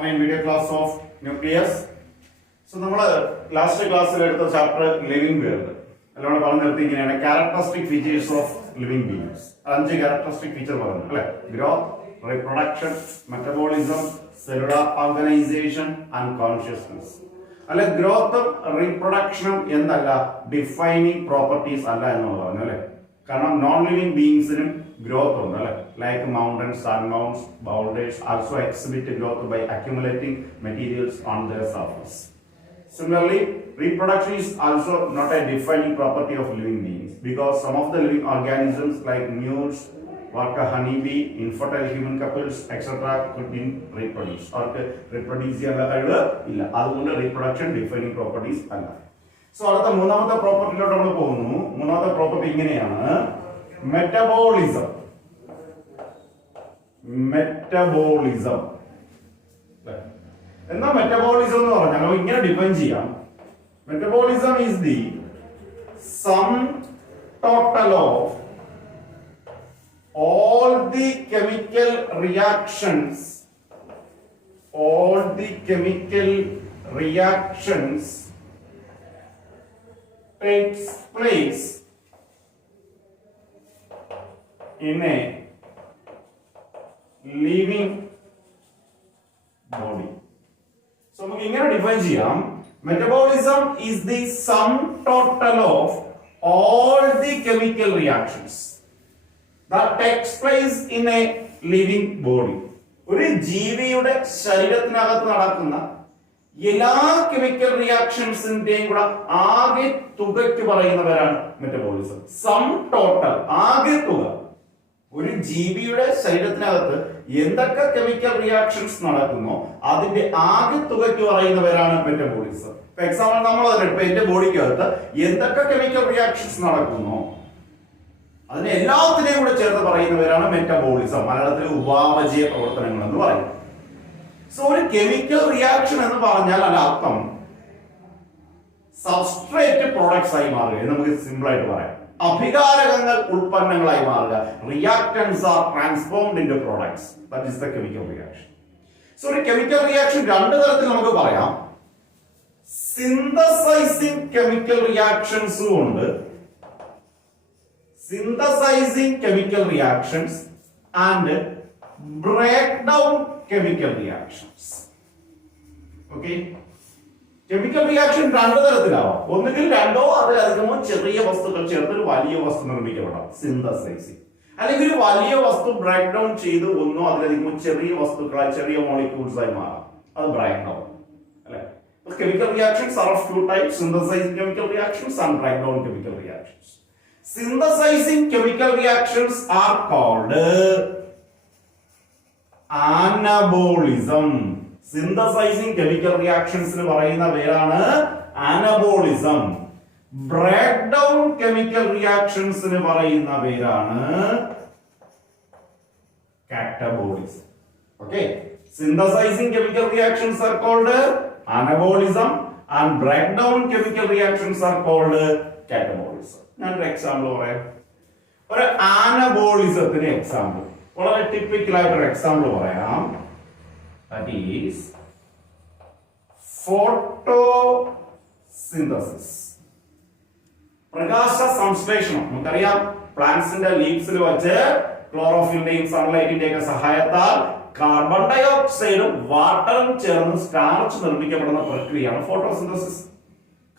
Video class of nucleus. So, we last class chapter living world. Characteristic features of living beings. Characteristic feature growth, reproduction, metabolism, cellular organization, and consciousness. Growth and reproduction are defining properties. Non-living beings growth like mountains, sun mounts, boulders also exhibit growth by accumulating materials on their surface. Similarly, reproduction is also not a defining property of living beings because some of the living organisms like mules, worker honeybee, infertile human couples, etc. could reproduce or reproduce reproduction defining properties. So, the property metabolism. Metabolism. Metabolism is the sum total of all the chemical reactions takes place in a living body. So, we can define metabolism is the sum total of all the chemical reactions that takes place in a living body. ഒരു ജീവിയുടെ ശരീരത്തിനകത്ത് നടക്കുന്ന എല്ലാ chemical റിയാക്ഷൻസിന്റെയും കൂടെ ആകെ തുകയ്ക്ക് പറയുന്നവരാണ് metabolism. Sum total ആകെ തുക. ഒരു ജീവിയുടെ ശരീരത്തിനകത്ത് എന്തൊക്കെ കെമിക്കൽ റിയാക്ഷൻസ് നടക്കുന്നോ അതിന്റെ ആകെ തുകയ്ക്ക് പറയുന്നവരാണ് മെറ്റബോളിസം. ഫോർ എക്സാമ്പിൾ നമ്മൾ എന്റെ ബോഡിക്കകത്ത് എന്തൊക്കെ കെമിക്കൽ റിയാക്ഷൻസ് നടക്കുന്നോ അതിനെ എല്ലാത്തിനെയും കൂടെ ചേർത്ത് പറയുന്നവരാണ് മെറ്റബോളിസം. മലയാളത്തിൽ ഉപാപചയ പ്രവർത്തനങ്ങൾ എന്ന് പറയും. സോ ഒരു കെമിക്കൽ റിയാക്ഷൻ എന്ന് പറഞ്ഞാൽ അതിന്റെ അർത്ഥം സബ്സ്ട്രേറ്റ് പ്രോഡക്ട്സ് ആയി മാറുക. നമുക്ക് സിമ്പിൾ ആയിട്ട് പറയാം. അഭികാരകങ്ങൾ ഉൽപ്പന്നങ്ങളായി മാറുക. Reactants are transformed into products. That is the chemical reaction. So ഒരു കെമിക്കൽ റിയാക്ഷൻ രണ്ട് തരത്തിൽ നമുക്ക് പറയാം. സിന്തസൈസിങ് കെമിക്കൽ റിയാക്ഷൻസും ഉണ്ട്. Synthesizing chemical reactions and breakdown chemical reactions. Okay? Chemical reaction രണ്ട് തരത്തിലാവാം. ഒന്നുകിൽ രണ്ടോ അതിലധികമോ ചെറിയ വസ്തുക്കൾ ചേർത്ത് ഒരു വലിയ വസ്തു നിർമ്മിക്കപ്പെടാം, സിന്തസൈസിങ്. അല്ലെങ്കിൽ ഒരു വലിയ വസ്തു ബ്രേക്ക് ഡൗൺ ചെയ്ത് ഒന്നോ അതിലധികമോ ചെറിയ വസ്തുക്കളായി ചെറിയ മോളിക്യൂൾസ് ആയി മാറാം, അത് ബ്രേക്ക് ഡൗൺ. അല്ലെ? Chemical reactions are of two types: synthesizing chemical reactions and breakdown chemical reactions. Synthesizing chemical reactions are called anabolism. Synthesizing chemical reactions nu parayuna perana anabolism. Breakdown chemical reactions nu parayuna perana catabolism. Okay, synthesizing chemical reactions are called anabolism and breakdown chemical reactions are called catabolism. ഞാനൊരു example പറയാം. ഒരു ആനബോളിസത്തിന് example, വളരെ typical ആയിട്ടൊരു example പറയാം. That is photosynthesis, പ്രകാശ സംശ്ലേഷണം. നമുക്കറിയാം പ്ലാന്റ്സിന്റെ ലീവ്സിൽ വെച്ച് ക്ലോറോഫിലിന്റെയും സൺലൈറ്റിന്റെയും ഒക്കെ സഹായത്താൽ കാർബൺ ഡൈ ഓക്സൈഡും വാട്ടറും ചേർന്ന് സ്റ്റാർച്ച് നിർമ്മിക്കപ്പെടുന്ന പ്രക്രിയയാണ് ഫോട്ടോസിന്തസിസ്.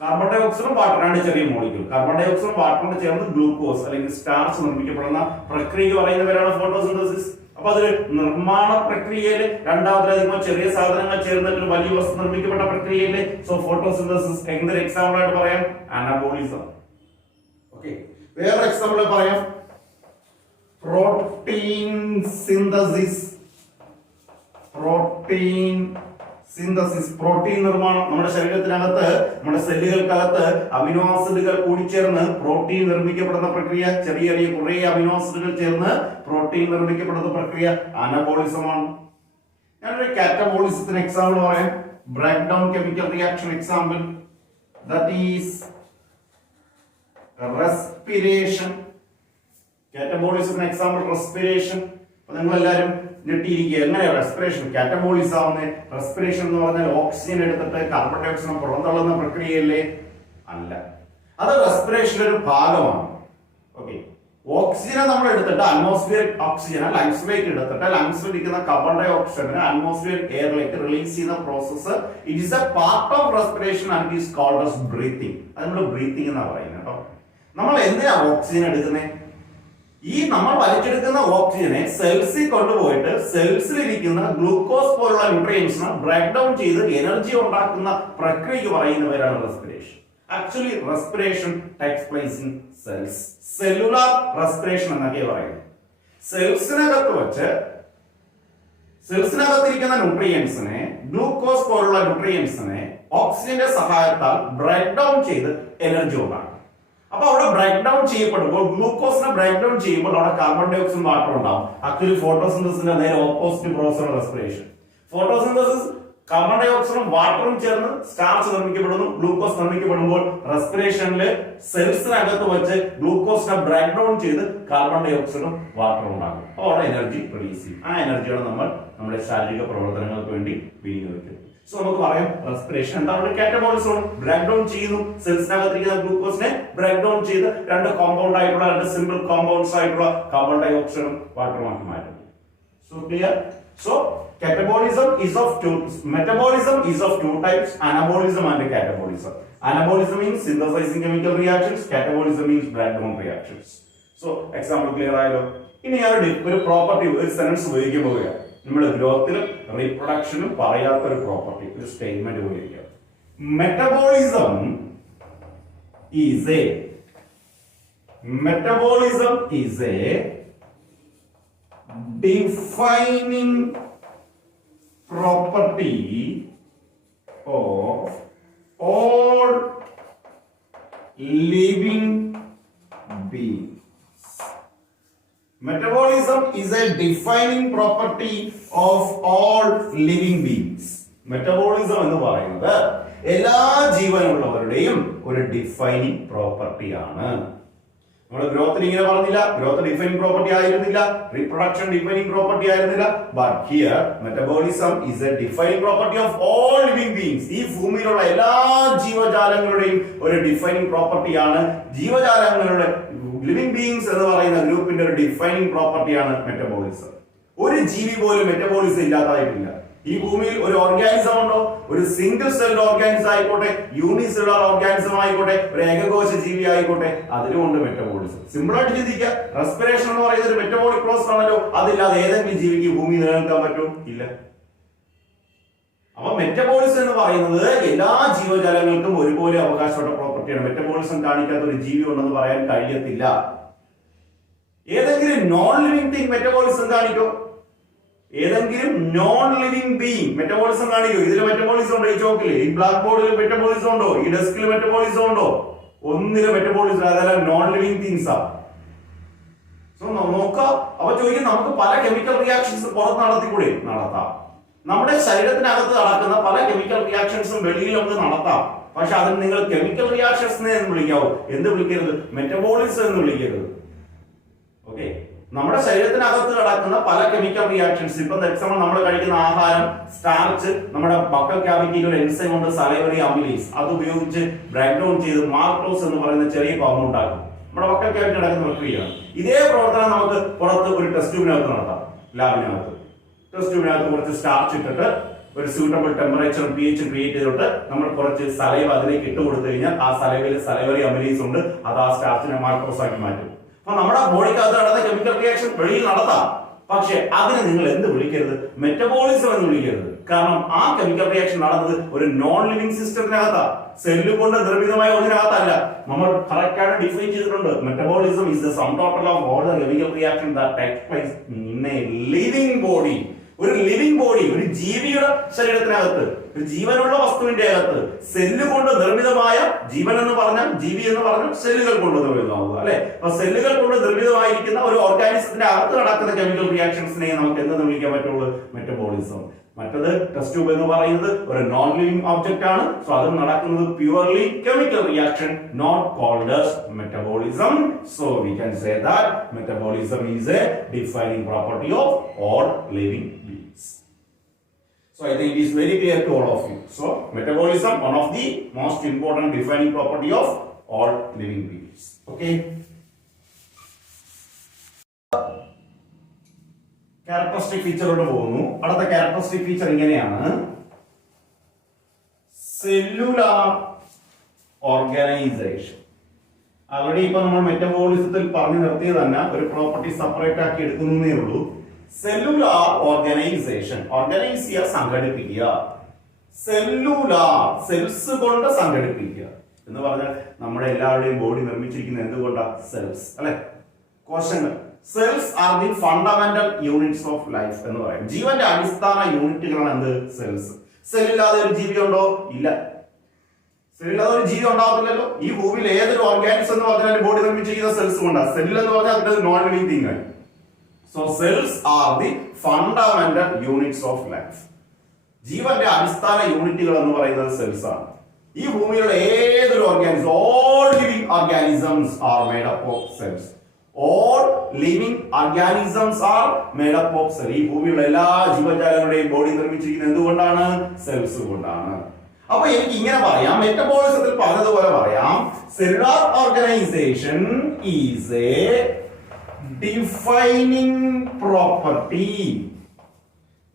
കാർബൺ ഡൈ ഓക്സൈഡും വാട്ടറാണ് ചെറിയ മോളിക്യൂൾ. കാർബൺ ഡൈ ഓക്സൈഡും വാട്ടറിനോട് ചേർന്ന് ഗ്ലൂക്കോസ് അല്ലെങ്കിൽ സ്റ്റാർച്ച് നിർമ്മിക്കപ്പെടുന്ന പ്രക്രിയ പറയുന്നവരാണ് ഫോട്ടോസിന്തസിസ്. അപ്പൊ അതിൽ നിർമ്മാണ പ്രക്രിയയിൽ രണ്ടാമതിലധികമോ ചെറിയ സാധനങ്ങൾ ചേർന്നിട്ട് ഒരു വലിയ വസ്തു നിർമ്മിക്കപ്പെട്ട പ്രക്രിയയില്. സോ ഫോട്ടോസിന്തസിസ് എന്തൊരു എക്സാമ്പിൾ ആയിട്ട് പറയാം? അനബോളിസം. ഓക്കെ, വേറെ എക്സാമ്പിൾ പറയാം. Protein synthesis. Protein synthesis, protein നിർമ്മാണം. നമ്മുടെ ശരീരത്തിനകത്ത്, നമ്മുടെ സെല്ലുകൾക്കകത്ത് അമിനോ ആസിഡുകൾ കൂടിച്ചേർന്ന് പ്രോട്ടീൻ നിർമ്മിക്കപ്പെടുന്ന പ്രക്രിയ. ചെറിയ ചെറിയ കുറെ അമിനോ ആസിഡുകൾ ചേർന്ന് പ്രോട്ടീൻ നിർമ്മിക്കപ്പെടുന്ന പ്രക്രിയ അനബോളിസമാണ്. ഞാനൊരു കാറ്റബോളിസത്തിന് എക്സാമ്പിൾ പറയാം. Break down chemical reaction example, that is respiration. Catabolism example respiration. നിങ്ങൾ എല്ലാവരും ഞെട്ടിയിരിക്കുക, എങ്ങനെയാണ് റെസ്പിറേഷൻ കാറ്റബോളിസം ആവുന്നത്? റെസ്പിറേഷൻ എന്ന് പറഞ്ഞാൽ ഓക്സിജൻ എടുത്തിട്ട് കാർബൺ ഡൈ ഓക്സൈഡ് പുറന്തള്ളുന്ന പ്രക്രിയയല്ലേ? അല്ല, അത് റെസ്പിറേഷന്റെ ഒരു ഭാഗമാണ്. ഓക്കെ, ഓക്സിജനെ നമ്മൾ എടുത്തിട്ട് അറ്റ്മോസ്ഫിയറിക് ഓക്സിജനെ ലങ്സിലേക്ക് എടുത്തിട്ട് ലങ്സിൽ ഇരിക്കുന്ന കാർബൺ ഡൈ ഓക്സൈഡിനെ അറ്റ്മോസ്ഫിയറിക് എയറിലേക്ക് റിലീസ് ചെയ്യുന്ന process it is a part of respiration and it is called as breathing. അത് നമ്മൾ ബ്രീത്തിങ് എന്നാ പറയുന്നത് കേട്ടോ. നമ്മൾ എന്തിനാ ഓക്സിജൻ എടുക്കുന്നത്? ഈ നമ്മൾ വലിച്ചെടുക്കുന്ന ഓക്സിജനെ സെൽസിൽ കൊണ്ടുപോയിട്ട് സെൽസിലിരിക്കുന്ന ഗ്ലൂക്കോസ് പോലുള്ള ന്യൂട്രിയൻസിനെ ബ്രേക്ക് ഡൗൺ ചെയ്ത് എനർജി ഉണ്ടാക്കുന്ന പ്രക്രിയക്ക് പറയുന്ന പേരാണ് respiration. Actually respiration takes place in cells. Cellular respiration എന്നൊക്കെ പറയുന്നത്. സെൽസിനകത്തിരിക്കുന്ന ന്യൂട്രിയൻസിനെ ഗ്ലൂക്കോസ് പോലുള്ള ന്യൂട്രിയൻസിനെ ഓക്സിജന്റെ സഹായത്താൽ ബ്രേക്ക് ഡൗൺ ചെയ്ത് എനർജി ഉണ്ടാക്കും. അപ്പൊ അവിടെ ബ്രേക്ക് ഡൗൺ ചെയ്യപ്പെടുമ്പോൾ ഗ്ലൂക്കോസിനെ ബ്രേക്ക് ഡൗൺ ചെയ്യുമ്പോൾ അവിടെ കാർബൺ ഡൈ ഓക്സൈഡ് വാട്ടർ ഉണ്ടാവും. ആക്ച്വലി ഫോട്ടോസിന്തസിന്റെ നേരെ opposite process respiration. Photosynthesis carbon ഡൈ ഓക്സൈഡും വാട്ടറും ചേർന്ന് സ്റ്റാർച്ച് നിർമ്മിക്കപ്പെടുന്നു, ഗ്ലൂക്കോസ് നിർമ്മിക്കപ്പെടുമ്പോൾ റെസ്പിറേഷനിൽ സെൽസിനകത്ത് വെച്ച് ഗ്ലൂക്കോസിനെ ബ്രേക്ക് ഡൗൺ ചെയ്ത് കാർബൺ ഡൈ ഓക്സൈഡും വാട്ടറും ഉണ്ടാകും. അപ്പോൾ അവിടെ എനർജി റിലീസ് ചെയ്യും. ആ എനർജിയാണ് നമ്മൾ നമ്മുടെ ശാരീരിക പ്രവർത്തനങ്ങൾക്ക് വേണ്ടി വിനിയോഗിക്കുന്നത്. സോ നമുക്ക് പറയാം റെസ്പിറേഷൻ എന്താണ്? കാറ്റബോളിസം ബ്രേക്ക് ഡൗൺ ചെയ്യുന്നു, സെൽസിനകത്തിരിക്കുന്ന ഗ്ലൂക്കോസിനെ ബ്രേക്ക് ഡൗൺ ചെയ്ത് രണ്ട് കോമ്പൗണ്ട് ആയിട്ടുള്ള രണ്ട് സിമ്പിൾ കോമ്പൗണ്ട്സ് ആയിട്ടുള്ള കാർബൺ ഡൈ ഓക്സൈഡും വാട്ടറുമാക്കി മാറ്റും. So clear? So metabolism is of two types, anabolism and catabolism. Anabolism means synthesizing chemical reactions, catabolism means breakdown reactions. So example clear ആയല്ലോ. ഇനി ഒരു പ്രോപ്പർട്ടി ഒരു സെന്റൻസ് ഉപയോഗിക്കാൻ പോവുകയാണ്. നമ്മുടെ ഗ്രോത്തിലും റീപ്രൊഡക്ഷനും പറയാത്ത ഒരു പ്രോപ്പർട്ടി, ഒരു സ്റ്റേറ്റ്മെന്റ് ഉപയോഗിക്കുക. Metabolism is a defining property of all living beings. Metabolism is a defining property of all living beings. Metabolism എന്ന് പറയുന്നത് എല്ലാ ജീവനുള്ളവരുടെയും ഒരു ഡിഫൈനിങ് പ്രോപ്പർട്ടിയാണ്. നമ്മൾ ഗ്രോത്തിന് ഇങ്ങനെ പറഞ്ഞില്ല, ഗ്രോത്ത് ഡിഫൈനിങ് പ്രോപ്പർട്ടി ആയിരുന്നില്ല, റീപ്രൊഡക്ഷൻ ഡിഫൈനിങ് പ്രോപ്പർട്ടി ആയിരുന്നില്ല. But here metabolism is A defining property of all living beings. ഈ ഭൂമിയിലുള്ള എല്ലാ ജീവജാലങ്ങളുടെയും ഒരു ഡിഫൈനിങ് പ്രോപ്പർട്ടിയാണ്. ജീവജാലങ്ങളുടെ ലിവിംഗ് ബീയിങ്സ് എന്ന് പറയുന്ന ഗ്രൂപ്പിന്റെ ഒരു ഡിഫൈനിങ് പ്രോപ്പർട്ടിയാണ് മെറ്റബോളിസം. ഒരു ജീവി പോലും മെറ്റബോളിസം ഇല്ലാതായിട്ടില്ല. ഈ ഭൂമിയിൽ ഒരു ഓർഗാനിസം ഉണ്ടോ? ഒരു സിംഗിൾ സെൽഡ് ഓർഗാനിസം ആയിക്കോട്ടെ, യൂണിസെല്ലുലാർ ഓർഗാനിസം ആയിക്കോട്ടെ, ഒരു ഏകകോശ ജീവി ആയിക്കോട്ടെ, അതിലുമുണ്ട് മെറ്റബോളിസം. സിമ്പിൾ ആയിട്ട് ചിന്തിക്കുക. റെസ്പിറേഷൻ എന്ന് പറയുന്നത് ഒരു മെറ്റബോളിക് പ്രോസസ് ആണല്ലോ. അതില്ലാതെ ഏതെങ്കിലും ജീവിക്ക് ഭൂമി നിലനിൽക്കാൻ പറ്റും? ഇല്ല. അപ്പൊ മെറ്റബോളിസം എന്ന് പറയുന്നത് എല്ലാ ജീവജാലങ്ങൾക്കും ഒരുപോലെ അവകാശപ്പെട്ട പ്രോപ്പർട്ടിയാണ്. മെറ്റബോളിസം കാണിക്കാത്ത ഒരു ജീവി ഉണ്ടെന്ന് പറയാൻ കഴിയത്തില്ല. ഏതെങ്കിലും നോൺ ലിവിംഗ് തിങ് മെറ്റബോളിസം കാണിക്കോ? ഏതെങ്കിലും നോൺ ലിവിംഗ് ബീയിങ് മെറ്റബോളിസം കാണിക്കോ? ഇതിൽ മെറ്റബോളിസം ഉണ്ടോ? ഈ ചോക്കില്, ഈ ബ്ലാക്ക് ബോർഡിൽ മെറ്റബോളിസം ഉണ്ടോ? ഈ ഡെസ്കിൽ മെറ്റബോളിസം ഉണ്ടോ? ഒന്നിലും മെറ്റബോളിസം. അതെല്ലാം നോൺ ലിവിംഗ് തിങ്സ് ആ. സോ നോക്കാം. അപ്പൊ ചോദിക്കും, നമുക്ക് പല കെമിക്കൽ റിയാക്ഷൻസ് പുറത്ത് നടത്തിക്കൂടെ? നടത്താം. നമ്മുടെ ശരീരത്തിനകത്ത് നടക്കുന്ന പല കെമിക്കൽ റിയാക്ഷൻസും വെളിയിൽ നമുക്ക് നടത്താം. പക്ഷെ അതിന് നിങ്ങൾ കെമിക്കൽ റിയാക്ഷൻസ് എന്ന് വിളിക്കാവൂ. എന്ത് വിളിക്കരുത്? മെറ്റബോളിസം എന്ന് വിളിക്കരുത്. ഓക്കെ, നമ്മുടെ ശരീരത്തിനകത്ത് നടക്കുന്ന പല കെമിക്കൽ റിയാക്ഷൻസ്, ഇപ്പൊ എക്സാമ്പിൾ നമ്മൾ കഴിക്കുന്ന ആഹാരം, സ്റ്റാർച്ച്, നമ്മുടെ ബക്കൽ ക്യാവിറ്റിയിൽ ഒരു എൻസൈം ഉണ്ട്, സലൈവറി അമിലേസ്, അത് ഉപയോഗിച്ച് ബ്രേക്ക് ഡൗൺ ചെയ്ത് മാൾട്ടോസ് എന്ന് പറയുന്ന ചെറിയ കോമ്പൗണ്ട് ആക്കും. നമ്മുടെ ബക്കൽ ക്യാവിറ്റി നടക്കുന്ന പ്രക്രിയയാണ്. ഇതേ പ്രവർത്തനം നമുക്ക് പുറത്ത് ഒരു ടെസ്റ്റ് ട്യൂബിനകത്ത് നടത്താം. ലാബിനകത്ത് ടെസ്റ്റ് ട്യൂബിനകത്ത് കുറച്ച് സ്റ്റാർച്ച് ഇട്ടിട്ട് ഒരു സ്യൂട്ടബിൾ ടെമ്പറേച്ചറും pH ക്രിയേറ്റ് ചെയ്തിട്ട് നമ്മൾ കുറച്ച് സലൈവ അതിലേക്ക് ഇട്ട് കൊടുത്തു കഴിഞ്ഞാൽ ആ സലൈവയിൽ സലൈവറി അമിലേസ് ഉണ്ട്, അത് ആ സ്റ്റാർച്ചിനെ മാൾട്ടോസ് ആക്കി മാറ്റും. അപ്പൊ നമ്മുടെ ബോഡിക്കകത്ത് നടന്ന കെമിക്കൽ റിയാക്ഷൻ വെളിയിൽ നടത്താം. പക്ഷെ അതിനെ നിങ്ങൾ എന്ത് വിളിക്കരുത്? മെറ്റബോളിസം എന്ന് വിളിക്കരുത്. കാരണം ആ കെമിക്കൽ റിയാക്ഷൻ നടന്നത് ഒരു നോൺ ലിവിംഗ് സിസ്റ്റത്തിനകത്താ, സെല്ല് കൊണ്ട് നിർമ്മിതമായ ഒന്നിനകത്തല്ല. നമ്മൾ കറക്റ്റ് ആയിട്ട് ഡിഫൈൻ ചെയ്തിട്ടുണ്ട്. Metabolism is the sum total of all the chemical reaction that takes place in A living body. ഒരു ലിവിംഗ് ബോഡി, ഒരു ജീവിയുടെ ശരീരത്തിനകത്ത്, ഒരു ജീവനുള്ള വസ്തുവിന്റെ അകത്ത് സെല്ല് കൊണ്ട് നിർമ്മിതമായ, ജീവൻ എന്ന് പറഞ്ഞാൽ ജീവി എന്ന് പറഞ്ഞാൽ സെല്ലുകൾ കൊണ്ട് നിർമ്മിതമാവുക അല്ലെ. അപ്പൊ സെല്ലുകൾ കൊണ്ട് നിർമ്മിതമായിരിക്കുന്ന ഒരു ഓർഗാനിസത്തിന്റെ അകത്ത് നടക്കുന്ന കെമിക്കൽ റിയാക്ഷൻസിനെ നമുക്ക് എന്തെന്ന് വിളിക്കാൻ പറ്റുള്ളൂ? മെറ്റബോളിസം. മറ്റത് ടെസ്റ്റ് ട്യൂബ് എന്ന് പറയുന്നത് ഒരു നോൺ ലിവിംഗ് ഒബ്ജക്റ്റ് ആണ്. സോ അത് നടക്കുന്നത് purely chemical reaction, not called as metabolism. So we can say that metabolism is a defining property of all living beings. So I think it is very clear to all of you. So metabolism, one of the most important defining property of all living beings. Okay. Characteristic ഫീച്ചറോട് പോകുന്നു. അടുത്ത characteristic feature ഇങ്ങനെയാണ്: cellular organisation. Already ഇപ്പൊ നമ്മൾ മെറ്റബോളിസത്തിൽ പറഞ്ഞു നിർത്തിയത് തന്നെ ഒരു പ്രോപ്പർട്ടി സെപ്പറേറ്റ് ആക്കി എടുക്കുന്നേ ഉള്ളൂ. സെല്ലുലാർ ഓർഗനൈസേഷൻ, ഓർഗനൈസ് ചെയ്യുക, സംഘടിപ്പിക്കുക. സെല്ലുലാർ, സെൽസ് കൊണ്ട് സംഘടിപ്പിക്കുക എന്ന് പറഞ്ഞാൽ നമ്മുടെ എല്ലാവരുടെയും ബോഡി നിർമ്മിച്ചിരിക്കുന്നത് എന്തുകൊണ്ടാണ്? സെൽസ് അല്ലെ, കോശങ്ങൾ. Cells are the fundamental units of life എന്ന് പറയും. ജീവന്റെ അടിസ്ഥാന യൂണിറ്റുകളാണ് എന്ത്? സെൽസ്. സെല്ലില്ലാതെ ഒരു ജീവി ഉണ്ടോ? ഇല്ല. സെല്ലില്ലാതെ ഒരു ജീവി ഉണ്ടാവത്തില്ലല്ലോ. ഈ ഭൂമിയിൽ ഏതൊരു ഓർഗാനിസം എന്ന് പറഞ്ഞാൽ ബോഡി നിർമ്മിച്ചിരിക്കുന്ന സെൽസ് കൊണ്ടാണ്. സെല്ലിൽ എന്ന് പറഞ്ഞാൽ അതിന്റെ നോൺ ലിവിംഗ് തിങ് ആണ്. So cells are the fundamental units of life. ജീവന്റെ അടിസ്ഥാന യൂണിറ്റുകൾ എന്ന് പറയുന്നത് സെൽസ് ആണ്. ഈ ഭൂമിയിലുള്ള ഏതൊരു organism, all living organisms are made up of cells. All living organisms are made up of cells. ഈ ഭൂമിയിലുള്ള എല്ലാ ജീവജാലങ്ങളുടെയും ബോഡി നിർമ്മിച്ചിരിക്കുന്നത് എന്തുകൊണ്ടാണ്? സെൽസ് കൊണ്ടാണ്. അപ്പൊ എനിക്ക് ഇങ്ങനെ പറയാം, മെറ്റബോളിസത്തിൽ പറഞ്ഞതുപോലെ പറയാം, cellular organisation is A defining property.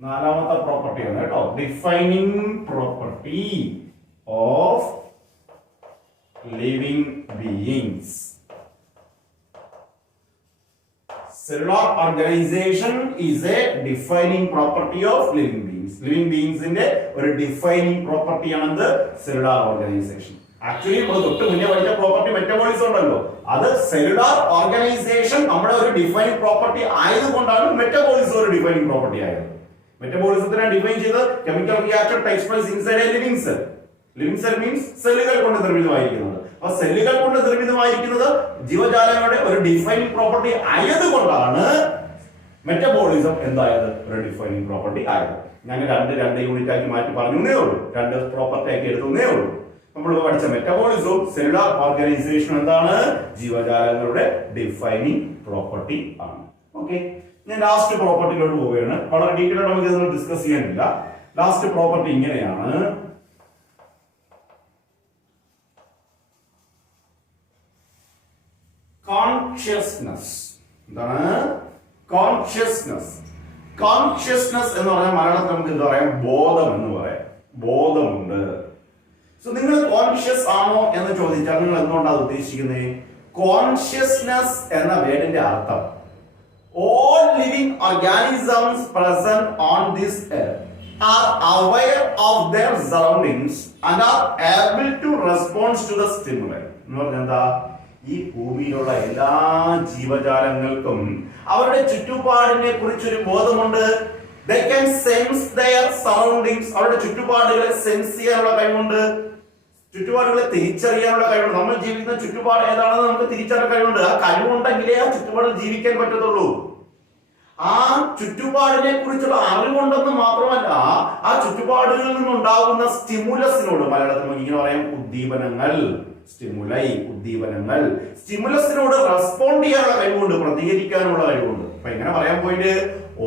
നാലാമത്തെ പ്രോപ്പർട്ടിയാണ് കേട്ടോ, defining property of living beings. Cellular organization is a defining property of living beings. Living beings ന്റെ ഒരു defining property ആണ് cellular organization. Actually നമ്മൾ തൊട്ട് മുന്നേ പഠിച്ച പ്രോപ്പർട്ടി മെറ്റബോളിസം ഉണ്ടല്ലോ, അത് cellular organization നമ്മുടെ ഒരു defining property ആയതുകൊണ്ടാണ് മെറ്റബോളിസം ഒരു defining property ആയത്. മെറ്റബോളിസത്തിനെ ഡിഫൈൻ ചെയ്ത് chemical reaction takes place inside A living cell. Living cell means സെല്ലുകൾ കൊണ്ട് നിർമ്മിതമായിരിക്കുന്നത്. അപ്പൊ സെല്ലുകൾ കൊണ്ട് നിർമ്മിതമായിരിക്കുന്നത് ജീവജാലങ്ങളുടെ ഒരു ഡിഫൈനിങ് പ്രോപ്പർട്ടി ആയതുകൊണ്ടാണ് മെറ്റബോളിസം എന്തായത്? ഒരു ഡിഫൈനിങ് പ്രോപ്പർട്ടി ആയത്. ഞാൻ രണ്ട് യൂണിറ്റ് ആക്കി മാറ്റി പറഞ്ഞേ ഉള്ളൂ, രണ്ട് പ്രോപ്പർട്ടി ആക്കി എടുത്തേ ഉള്ളൂ. നമ്മൾ പഠിച്ച മെറ്റബോളിസവും സെല്ലുലാർ ഓർഗനൈസേഷനും എന്താണ്? ജീവജാലങ്ങളുടെ ഡിഫൈനിങ് പ്രോപ്പർട്ടി ആണ്. ഓക്കെ, ഞാൻ ലാസ്റ്റ് പ്രോപ്പർട്ടിയിലോട്ട് പോവുകയാണ്. വളരെ ഡീറ്റെയിൽ ആയിട്ട് നമുക്ക് ഇതൊന്നും ഡിസ്കസ് ചെയ്യാനില്ല. ലാസ്റ്റ് പ്രോപ്പർട്ടി ഇങ്ങനെയാണ്: കോൺഷ്യസ്നസ്. എന്താണ് കോൺഷ്യസ്നസ്? കോൺഷ്യസ്നസ് എന്ന് പറഞ്ഞാൽ മലയാളത്തിൽ നമുക്ക് എന്താ പറയാം? ബോധം എന്ന് പറയാം. ബോധമുണ്ട്. സോ നിങ്ങൾ കോൺഷ്യസ് ആണോ എന്ന് ചോദിച്ചാൽ നിങ്ങൾ എന്തുകൊണ്ടാണ് ഉദ്ദേശിക്കുന്നത്? കോൺഷ്യസ്നസ് എന്ന വേർഡിന്റെ അർത്ഥം all living organisms present on this earth are aware of their surroundings and are able to respond to the stimuli. എന്ന് പറഞ്ഞാൽ എന്താ? ഈ ഭൂമിയിലുള്ള എല്ലാ ജീവജാലങ്ങൾക്കും അവരുടെ ചുറ്റുപാടിനെ കുറിച്ചൊരു ബോധമുണ്ട്. They can sense their surroundings. അവരുടെ ചുറ്റുപാടുകളെ സെൻസ് ചെയ്യാനുള്ള കഴിവുണ്ട്, ചുറ്റുപാടുകളെ തിരിച്ചറിയാനുള്ള കഴിവുണ്ട്. നമ്മൾ ജീവിക്കുന്ന ചുറ്റുപാട് ഏതാണെന്ന് നമുക്ക് തിരിച്ചറിയാൻ കഴിവുണ്ട്. ആ കഴിവുണ്ടെങ്കിലേ ആ ചുറ്റുപാടിൽ ജീവിക്കാൻ പറ്റത്തുള്ളൂ. ആ ചുറ്റുപാടിനെ കുറിച്ചുള്ള അറിവുണ്ടെന്ന് മാത്രമല്ല, ആ ചുറ്റുപാടുകളിൽ നിന്നുണ്ടാകുന്ന സ്റ്റിമുലസിനോട്, മലയാളത്തിൽ നമുക്ക് ഇങ്ങനെ പറയാം, ഉദ്ദീപനങ്ങൾ, സ്റ്റിമുലൈ, ഉദ്ദീപനങ്ങൾ, സ്റ്റിമുലസിനോട് റെസ്പോണ്ട് ചെയ്യാനുള്ള കഴിവുണ്ട്, പ്രതികരിക്കാനുള്ള കഴിവുണ്ട്. അപ്പൊ ഇങ്ങനെ പറയാൻ പോയിട്ട്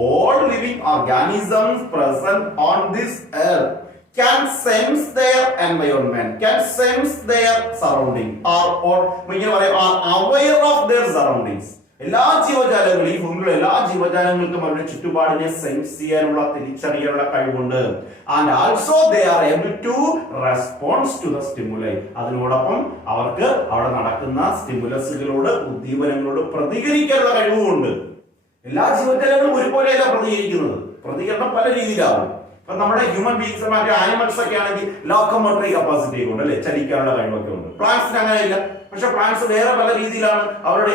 all living organisms present on this earth can sense their environment, can sense their surrounding, or ഇങ്ങനെ പറയാം, are aware of their surroundings. എല്ലാ ജീവജാലങ്ങളും, ഈ ഭൂമിയിലുള്ള എല്ലാ ജീവജാലങ്ങൾക്കും അവരുടെ ചുറ്റുപാടിനെ സെൻസ് ചെയ്യാനുള്ള, തിരിച്ചറിയാനുള്ള കഴിവുണ്ട്. And also they are able to response to the stimuli. അതിനോടൊപ്പം അവർക്ക് അവിടെ നടക്കുന്ന സ്റ്റിമുലസുകളോട്, ഉദ്ദീപനങ്ങളോട് പ്രതികരിക്കാനുള്ള കഴിവുമുണ്ട്. എല്ലാ ജീവജാലങ്ങളും ഒരുപോലെയല്ല പ്രതികരിക്കുന്നത്. പ്രതികരണം പല രീതിയിലാവും. ഇപ്പൊ നമ്മുടെ ഹ്യൂമൻ ബീങ്സ്, മറ്റേ ആനിമൽസ് ഒക്കെ ആണെങ്കിൽ ലോക്കോമോട്ടറി കപ്പാസിറ്റി കൊണ്ട് അല്ലെ, ചലിക്കാനുള്ള കഴിവൊക്കെ ഉണ്ട്. പ്ലാന്റ്സിന് അങ്ങനെയില്ല. പക്ഷെ പ്ലാന്റ്സ് വേറെ പല രീതിയിലാണ് അവരുടെ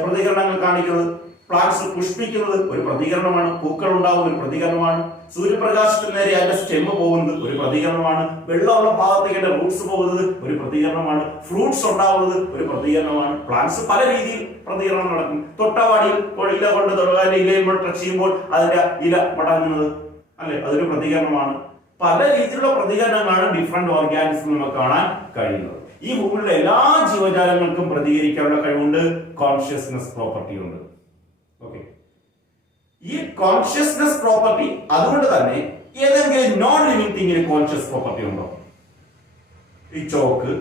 പ്രതികരണങ്ങൾ കാണിക്കുന്നത്. പ്ലാന്റ്സ് പുഷ്പിക്കുന്നത് ഒരു പ്രതികരണമാണ്, പൂക്കൾ ഉണ്ടാവുന്നത് ഒരു പ്രതികരണമാണ്, സൂര്യപ്രകാശത്തിന് നേരെ അതിന്റെ സ്റ്റെമ്മ് പോകുന്നത് ഒരു പ്രതികരണമാണ്, വെള്ളമുള്ള ഭാഗത്തേക്ക് റൂട്ട്സ് പോകുന്നത് ഒരു പ്രതികരണമാണ്, ഫ്രൂട്ട്സ് ഉണ്ടാവുന്നത് ഒരു പ്രതികരണമാണ്. പ്ലാന്റ്സ് പല രീതിയിൽ പ്രതികരണം നടക്കും. തൊട്ടവാടിയിൽ ഇല കൊണ്ട് തൊടുകാരുടെ ഇലയിൽ ടച്ച് ചെയ്യുമ്പോൾ അതിന്റെ ഇല മടങ്ങുന്നത്, അല്ലെ? അതൊരു പ്രതികരണമാണ്. പല രീതിയിലുള്ള പ്രതികരണങ്ങളാണ് ഡിഫറെന്റ് ഓർഗാനിസം നമുക്ക് കാണാൻ കഴിയുന്നത്. ഈ ഭൂമിയിലെ എല്ലാ ജീവജാലങ്ങൾക്കും പ്രതികരിക്കാനുള്ള കഴിവുണ്ട്, കോൺഷ്യസ്നെസ് പ്രോപ്പർട്ടി ഉണ്ട്. ഓക്കെ, ഈ കോൺഷ്യസ്നെസ് പ്രോപ്പർട്ടി അതുകൊണ്ട് തന്നെ ഏതെങ്കിലും നോൺ ലിവിംഗ് തിങ്ങിന് കോൺഷ്യസ് പ്രോപ്പർട്ടി ഉണ്ടോ? ഈ ചോക്ക്